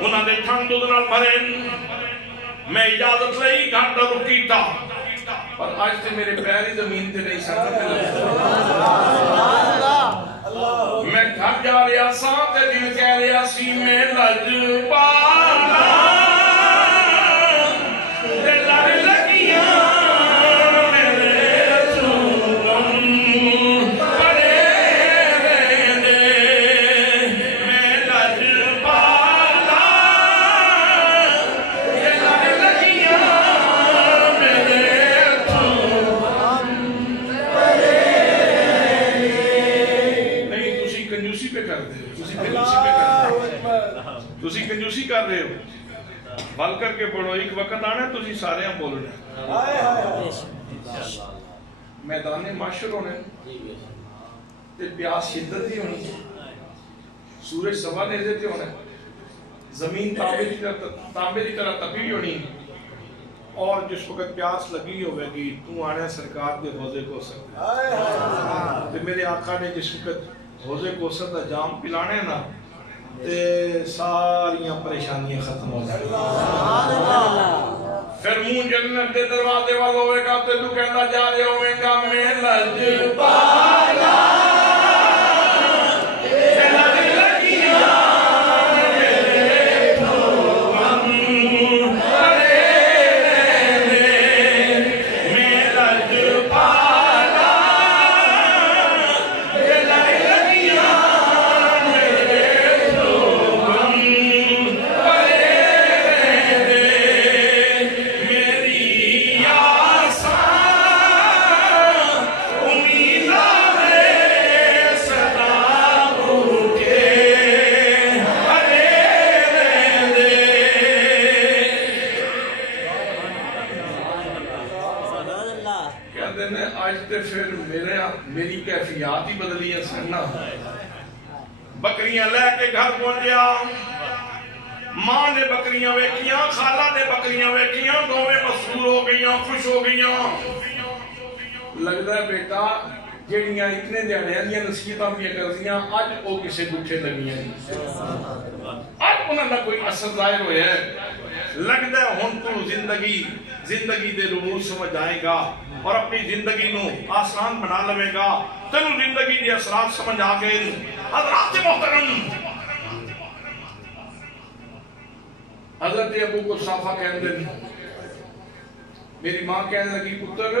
انہاں دے تھن دودھ نال بھرین میں اجازت لئی گھر دا رکی تھا اور آج تے میرے پیاری زمین تے نہیں سکتے میں گھر جا رہا سا تے دل کہہ رہا سی میں لج پالا تے لڑ لگیاں میرے چونگم پڑے رہنے میں لج پالا تے لڑ لگیاں میرے چونگم پڑے نہیں تسی کنجوسی پہ کر دے تسی کنجوسی کر رہے ہو بل کر کے پڑھو ایک وقت آنا ہے تسی سارے ہم بولنا میدان معاشر ہونے تے پیاس شدت ہی ہونی سورج سوا نیزے تے ہونے زمین تانبے دی طرح تپی ہونی اور جس وقت پیاس لگی ہوئے گی تو آنے سرکار دے حوضے کو سکتے تے میرے آقا نے جس وقت حوضے کو سکتا جام پلانے نا تے ساریاں پریشانیاں ختم ہو جائیں پھر منہ جنت دے دروازے والا ہوئے گا تے تو کہنا جا رہے ہوئے گا میں لج پالا میری کیفیات ہی بدلی ہے سننا بکریاں لے کے گھر پہنچیا ماں نے بکریاں ویکھیاں خالہ نے بکریاں ویکھیاں دونوں مسرور ہو گئیاں خوش ہو گئیاں لگتا ہے بیٹا جڑیاں اتنے دیاڑیاں دیاں نصیحتاں بھی کردیاں اج او کسے گٹھے لگیاں اج انہاں دا کوئی اثر ظاہر ہویا ہے لگتا ہے ہن تو زندگی دے رموز سمجھ آئے گا اور اپنی زندگی نو آسان بنا لوے گا تینوں زندگی دے اثرات سمجھ آ گئے حضرات محترم حضرت ابو کو صافہ کہندے میری ماں کہنے لگی پتر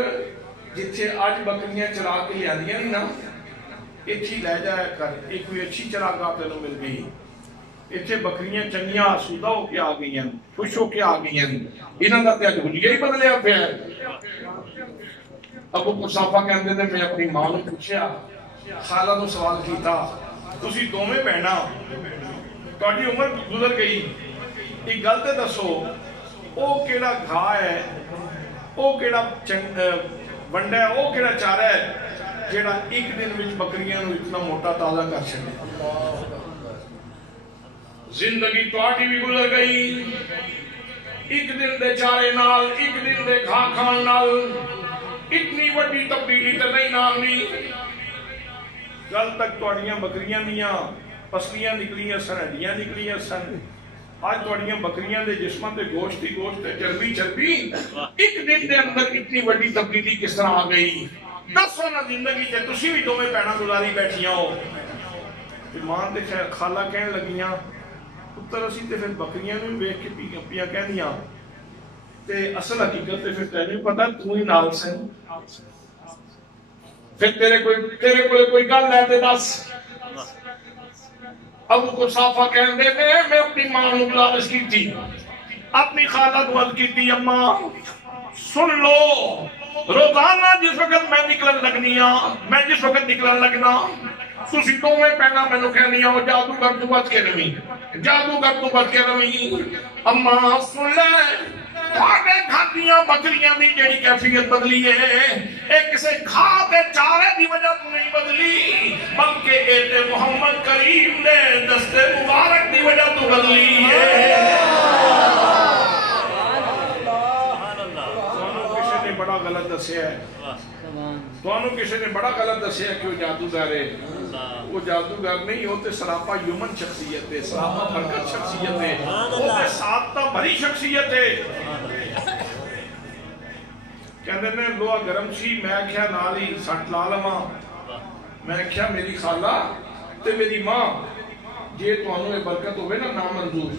جتھے آج بکریاں چرا کے لے آندیاں نا ایتھی لے جایا کر ایک کوئی اچھی چراگاہ تینوں مل گئی ایتھے بکریاں چنگیاں آسودہ ہو کے آ گئی ہیں خوش ہو کے آ گئی ہیں انہاں دا تے اج حلیہ ہی بدلیا پیا ہے ابو قصافہ کہندے نے میں اپنی ماں نوں پوچھیا خالہ نوں سوال کیتا تسی دوویں بہناں تہاڈی عمر گزر گئی ایک گل تے دسو او کیڑا گھا ہے او کیڑا ونڈا ہے او کیڑا چارہ ہے جیڑا ایک دن وچ بکریاں نوں اتنا موٹا تازہ کر چھڈے زندگی تہاڈی بھی گزر گئی ایک دن دے چارے نال ایک دن دے گھا کھان نال اتنی وڈی تبدیلی تے نہیں آنی کل تک تہاڈیاں بکریاں دیاں پسلیاں نکلیاں سن ہڈیاں نکلیاں سن آج توڑیاں بکریاں دے جسماں دے گوشت ہی گوشت ہے چربی چربی ایک دن دے اندر اتنی بڑی تبدیلی کس طرح آ گئی دسو نا زندگی تے تسی بھی دوویں بہناں گزاری بیٹھیاں ہو ماں تے خالہ کہن لگیاں پتر اسی تے پھر بکریاں نوں ویکھ کے پیاں کہندیاں تے اصل حقیقت تے پھر تینوں پتہ تو ہی نال سے پھر تیرے کوئی گل ہے تے دس ابو کو صافہ کہن دے میں اپنی ماں نوں گزارش کی تھی اپنی خالہ کو عرض کی تھی اماں سن لو روزانہ جس وقت میں نکلن لگنا تسی دوویں پہنا مینوں کہنیاں ہو جادوگر تو بچ کے رہی اماں سن لے تھاڈے کھادیاں بکریاں دی جڑی کیفیت بدلی ہے اے کسے کھا تے چارے دی وجہ تو نہیں بدلی بلکہ اے تے محمد کریم دے دستے مبارک دی وجہ تو بدلی ہے بڑا غلط دسیا ہے توانوں کسی نے بڑا غلط دسیا کہ وہ جادوگر ہے وہ جادوگر نہیں ہوتے سراپا یومن شخصیت ہے سراپا برکت شخصیت ہے وہ سادتا بھری شخصیت ہے کہندے نے لوہا گرم سی میں کیا نالی سٹ لا لواں میں کیا میری خالہ تے میری ماں جے توانوں یہ برکت ہوئے نا نامنظور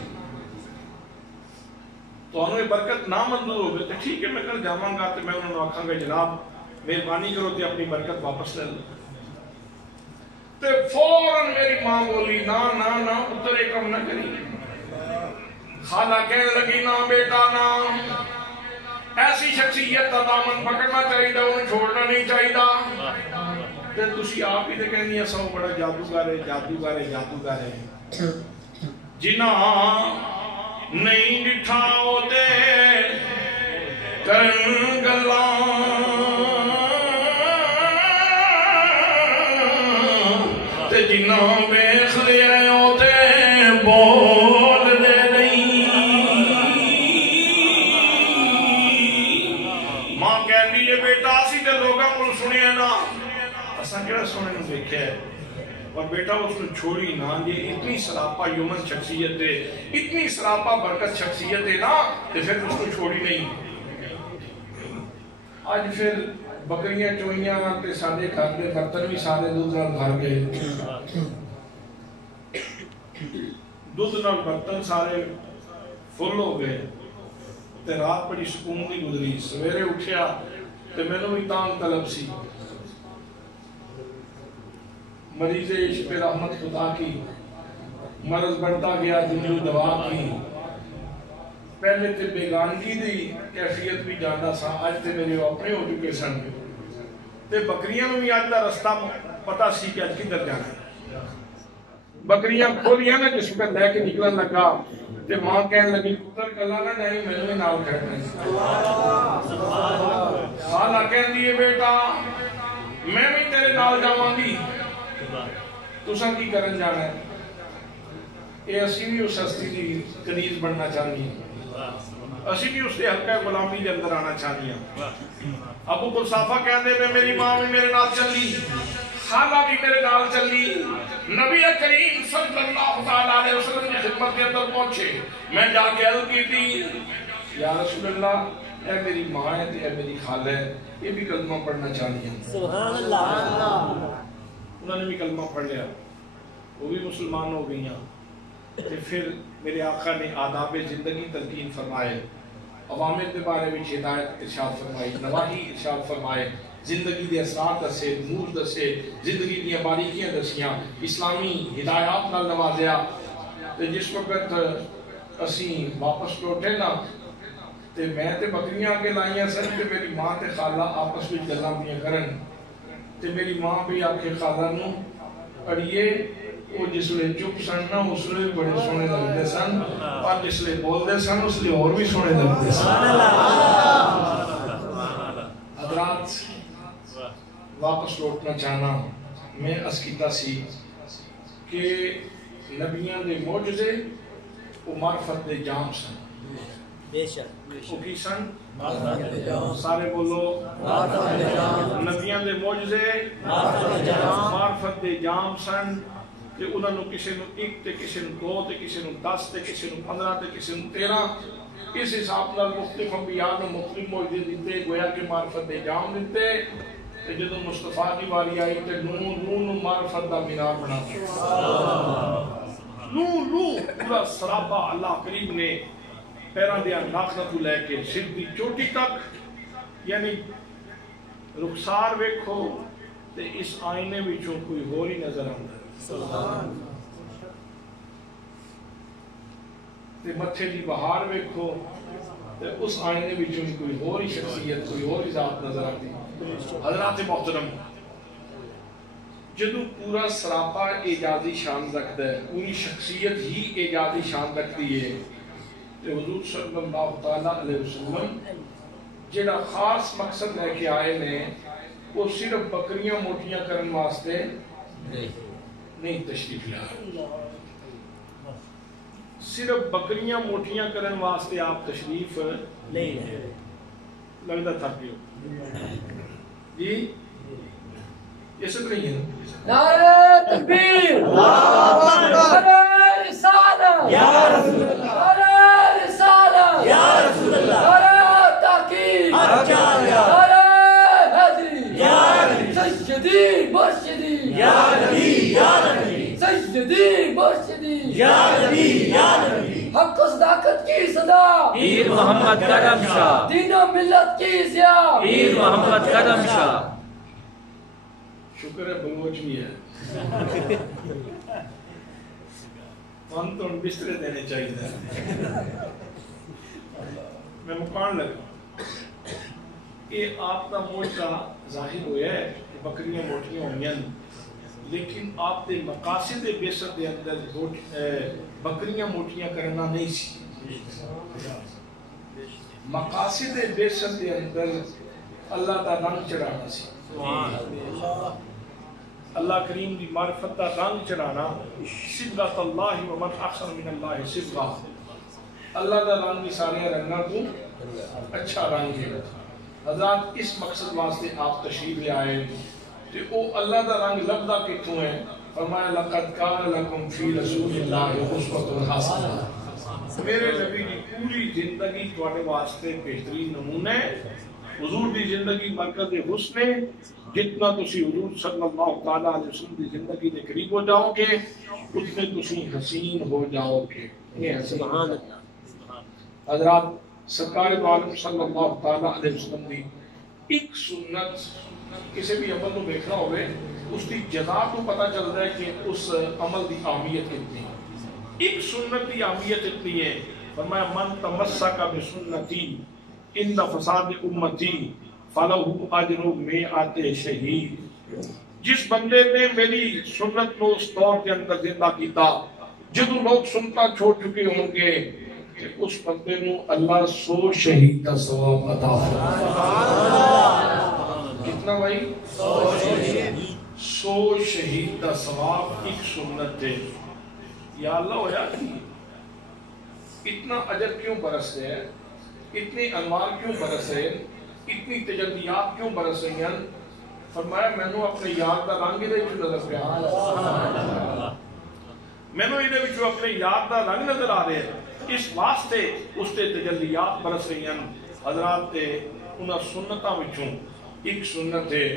تو انہوں نے برکت نامنظور ہو گئے تو ٹھیک ہے میں کل جاواں گا تو میں انہوں نے آکھاں گا جناب مہربانی کرو تے اپنی برکت واپس لے لو تے فوراً میری ماں بولی نا پتر ایک کم نہ کری خالہ کہنے لگی نا بیٹا نا ایسی شخصیت کا دامن پکڑنا چاہیے انہیں چھوڑنا نہیں چاہیے تے تسی آپ ہی تے کہنی سو بڑا جادوگر ہے جنہ نہیں ڈٹھا ہوتے کرن گلاں تے جنہ ویکھ لیا ہوتے بول دے نہیں ماں کہندی ہے بیٹا اسی تے لوگاں کول سنیا نا اساں کیڑا سننے نوں ویکھیا ہے اور بیٹا اس نے چھوڑی نا یہ اتنی سراپا یومن شخصیت ہے اتنی سراپا برکت شخصیت ہے نا کہ پھر اس کو چھوڑی نہیں آج پھر بکریاں چوئیاں تے سارے گھر دے برتن بھی سارے دودھ نال بھر گئے دودھ نال برتن سارے فل ہو گئے تے رات بڑی سکون دی گزری سویرے اٹھیا تے مینوں بھی تانگ طلب سی مریض عشق رحمت خدا کی مرض بڑھتا گیا دنیا دوا کی پہلے تے بیگانگی دی کیفیت بھی جاندا سا آج تے میرے اپنے ہو چکے سن تے بکریاں نوں بھی اج دا رستہ پتہ سی کہ اج کدھر جانا ہے بکریاں کھولیاں نا جس وقت لے کے نکلن لگا تے ماں کہن لگی پتر کلا نہ نہیں مینوں بھی نال کھڑنا ہے خالہ کہندی ہے بیٹا میں بھی تیرے نال جاواں گی تساں کی کرن جانا ہے اے اسی بھی اس ہستی دی کنیز بننا چاہنی اسی بھی اس کے حلقہ غلامی دے اندر آنا چاہنی ابو قصافہ کہندے نے میری ماں بھی میرے نال چلی خالہ بھی میرے نال چلی نبی کریم صلی اللہ علیہ وسلم کی خدمت کے اندر پہنچے میں جا کے عرض کی تھی یا رسول اللہ اے میری ماں ہے اے میری خالہ ہے یہ بھی کلمہ پڑھنا چاہنی سبحان اللہ انہوں نے بھی کلمہ پڑھ لیا وہ بھی مسلمان ہو گئی ہیں پھر میرے آقا نے آداب زندگی تلقین فرمائے عوامر کے بارے میں ہدایت ارشاد فرمائی نواہی ارشاد فرمائے زندگی دے اثرات دسے نور دسے زندگی دی باریکیاں دسیاں اسلامی ہدایات نال نوازیا تے جس وقت اسی واپس لوٹے نا تے میں تے بکریاں کے لائیاں سن تے میری ماں تے خالہ آپس میں گلاں پیاں کرن تے میری ماں بھی آپ کے خالہ نوں اڑیے وہ جس لئے چپ سن نا اس لئے بھی بڑے سونے لگتے سن اور جس لئے بول دے سن اس لئے اور بھی سونے لگتے سن حضرات واپس لوٹنا چاہنا میں اس کیتا سی کہ نبیان دے موجزے وہ معرفت دے جام سن بے شک وہ کی سن سارے بولو نبیان دے موجزے معرفت دے جام سن تے انہاں نو کسے نو 1 تے کسے نو 2 تے کسے نو 10 تے کسے نو 15 تے کسے نو 13 اس حساب نال مختلف انبیاء نو مختلف معجزے دیتے گویا کہ معرفت دے جام دیتے تے جدوں مصطفیٰ دی واری آئی تے نو معرفت دا مینار بنا نو پورا سرابا اللہ کریم نے پیراں دے ناخاں تو لے کے سر دی چوٹی تک یعنی رخسار ویکھو تے اس آئینے وچوں کوئی ہور ہی نظر آندا ہے سبحان تے متھے دی بہار ویکھو تے اس آئینے وچوں کوئی ہور ہی شخصیت کوئی ہور ہی ذات نظر آتی حضرات محترم جدو پورا سراپا اعجازی شان رکھتا ہے پوری شخصیت ہی اعجازی شان رکھتی ہے تو حضور صلی اللہ تعالیٰ علیہ وسلم جڑا خاص مقصد لے کے آئے نے وہ صرف بکریاں موٹیاں کرن واسطے نہیں تشریف لائے صرف بکریاں موٹیاں کرن واسطے آپ تشریف نہیں لگتا تھا کہ جی یہ سب نہیں ہے نعرہ تکبیر نعرہ رسالہ یا رسول اللہ نعرہ رسالہ یا رسول اللہ نعرہ تحقیق نعرہ حیدری یا نبی سیدی مرشدی یا نبی یا نبی سیدی مرشدی یا نبی یا نبی حق و صداقت کی صدا پیر محمد کرم شاہ دین و ملت کی ضیاء پیر محمد کرم شاہ شکر ہے بلوچ بھی ہے من تو بسترے دینے چاہیے میں مکان لگا یہ آپ کا موجہ ظاہر ہویا ہے کہ بکریاں موٹیاں ہوئی ہیں لیکن آپ دے مقاصد بیسر دے اندر بکریاں موٹیاں کرنا نہیں سی مقاصد بیسر دے اندر اللہ کا رنگ چڑھانا سی اللہ کریم دی معرفت دا رنگ چڑھانا صبغۃ اللہ ومن احسن من اللہ صبغہ اللہ دا رنگ بھی سارے رنگاں تو اچھا رنگ ہے حضرات اس مقصد واسطے آپ تشریف لے آئے کہ او اللہ دا رنگ لبدا کتوں ہے فرمایا لقد کان لکم فی رسول اللہ اسوۃ حسنہ میرے نبی کی پوری زندگی تواڈے واسطے بہترین نمونہ ہے حضور دی زندگی مرکز حسن ہے جتنا تسی حضور صلی اللہ تعالیٰ علیہ وسلم دی زندگی دے قریب ہو جاؤ گے اتنے تسی حسین ہو جاؤ گے یہ حسین حضرات سرکار عالم صلی اللہ تعالیٰ علیہ وسلم دی ایک سنت کسی بھی عمل کو دیکھنا ہوئے اس کی جزا کو پتہ چلتا ہے کہ اس عمل دی اہمیت کتنی ہے ایک سنت دی اہمیت اتنی ہے فرمایا من تمسک بسنتی ان فساد امتی فلہ اجر مئات شہید جس بندے نے میری سنت کو اس دور کے اندر زندہ کیتا جدوں لوگ سنتا چھوڑ چکے ہوں گے کہ اس بندے نو اللہ 100 شہید کا ثواب عطا فرمائے کتنا بھائی 100 شہید کا ثواب ایک سنت ہے یا اللہ ہویا اتنا اجر کیوں برستے ہیں اتنے انوار کیوں برسے اتنی تجلیات کیوں برس رہی ہیں فرمایا میں نے اپنے یار دا رنگ دے وچ نظر پیا میں نے دے وچ اپنے یار دا رنگ نظر آ رہے ہیں اس واسطے اس تے تجلیات برس رہی ہیں حضرات تے انہاں سنتاں وچوں ایک سنت ہے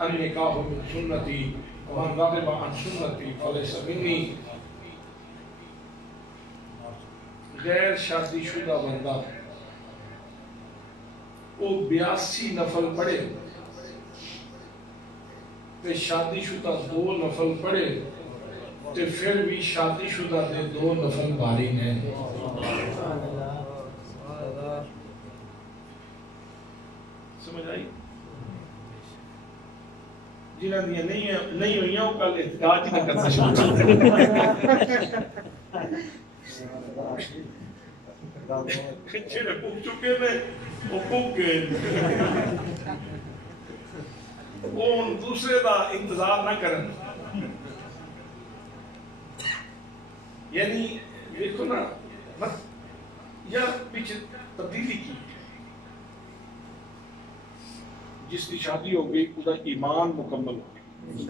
النکاح من سنتی ومن رغب عن سنتی فلیس منی غیر شادی شدہ بندہ وہ 82 نفل پڑھے تے شادی شدہ 2 نفل پڑھے تے پھر بھی شادی شدہ دے 2 نفل باری نے سمجھ آئی جنہاں دیا نہیں ہوئیاں وہ کل احتجاج نہ کرنا شروع چھڑے پوک چکے نے وہ پوک گئے وہ دوسرے دا انتظار نہ کرن یعنی دیکھو نا یا پیچھے تبدیلی کی جس کی شادی ہو گئی خدا ایمان مکمل ہو گئی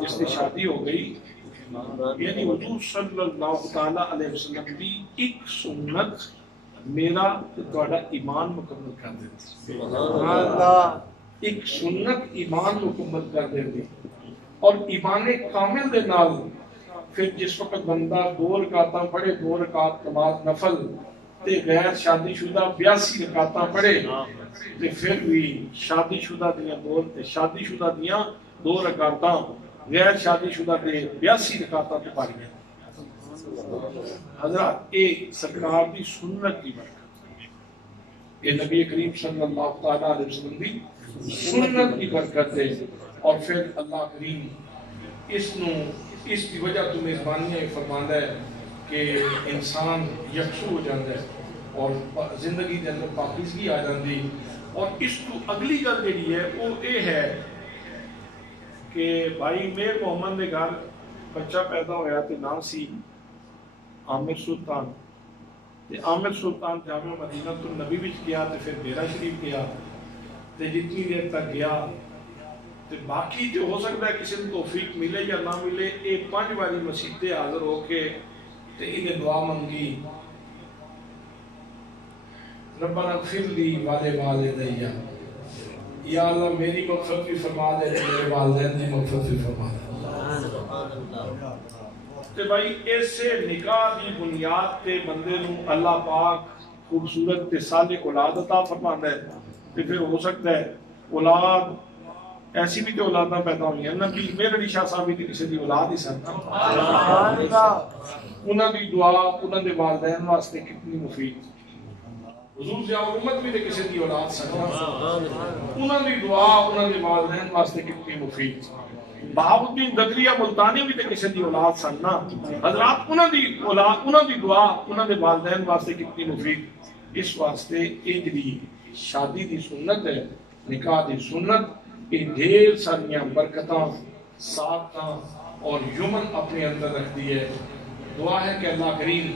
جس کی شادی ہو گئی یعنی حضور صلی اللہ تعالی علیہ وسلم دی ایک سنت میرا تے تہاڈا ایمان مکمل کر دیندی سبحان اللہ ایک سنت ایمان مکمل کر دیندی اور ایمان کامل دے نال پھر جس وقت بندہ 2 رکعتاں پڑھے 2 رکعت نماز نفل تے غیر شادی شدہ 82 رکعتاں پڑھے تے پھر بھی شادی شدہ دیاں 2 رکعتاں غیر شادی شدہ تے 82 رکعتاں تے پڑھیاں حضرات اے سرکار دی سنت کی برکت اے نبی کریم صلی اللہ تعالی علیہ وسلم دی سنت کی برکت ہے اور پھر اللہ کریم اس کی وجہ تو میزبانیاں فرماندا ہے کہ انسان یکسو ہو جاتا ہے اور زندگی کے اندر پاکیزگی آ جاتی اور اس کو اگلی گل جڑی ہے وہ یہ ہے کہ بھائی میر محمد کے گھر بچہ پیدا ہویا تے نام سی عامر سلطان تے عامر سلطان جامع مدینہ النبی وچ گیا تے پھر ڈیرہ شریف گیا تے جتنی دیر تک گیا تے باقی جو ہو سکتا ہے کسی کو توفیق ملے یا نہ ملے اے 5 باری مسجد تے حاضر ہو کے تے انہیں دعا منگی ربنا اغفر لی والدیا یا اللہ میری مغفرت بھی فرما دے میرے والدین کی مغفرت بھی فرما دے تے بھائی ایسے نکاح دی بنیاد تے بندے نو اللہ پاک خوبصورت تے صالح اولاد عطا فرماندا ہے تے پھر ہو سکتا ہے اولاد ایسی بھی تو اولاداں پیدا ہوئی ہیں نبی میرے علی شاہ صاحب کی کسی دی اولاد ہی سن انہاں دی دعا انہاں دے والدین واسطے کتنی مفید حضور ضیاء الامت بھی کسی دی اولاد سن انہاں دی دعا انہاں دے والدین واسطے کتنی مفید بہاؤالدین ددریہ ملتانی بھی کسی دی اولاد سن نا حضرات انہاں دی اولاد انہاں دی دعا انہاں دے والدین واسطے کتنی مفید اس واسطے یہ جڑی شادی دی سنت ہے نکاح دی سنت یہ ڈھیر ساریاں برکتاں سعادتاں اور یمن اپنے اندر رکھتی ہے دعا ہے کہ اللہ کریم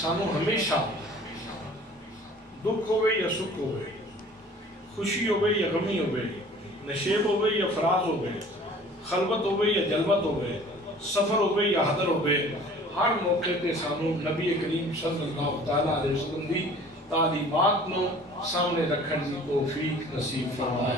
سانو ہمیشہ دکھ ہوئے یا سکھ ہوئے خوشی ہوئے یا غمی ہوئے نشیب ہوئے یا فراز ہوئے خلوت ہوئے یا جلوت ہوئے سفر ہوئے یا حضر ہوئے ہر موقع تے سانو نبی کریم صلی اللہ تعالی علیہ وسلم دی تعلیمات نو سامنے رکھن کی توفیق نصیب فرمائے.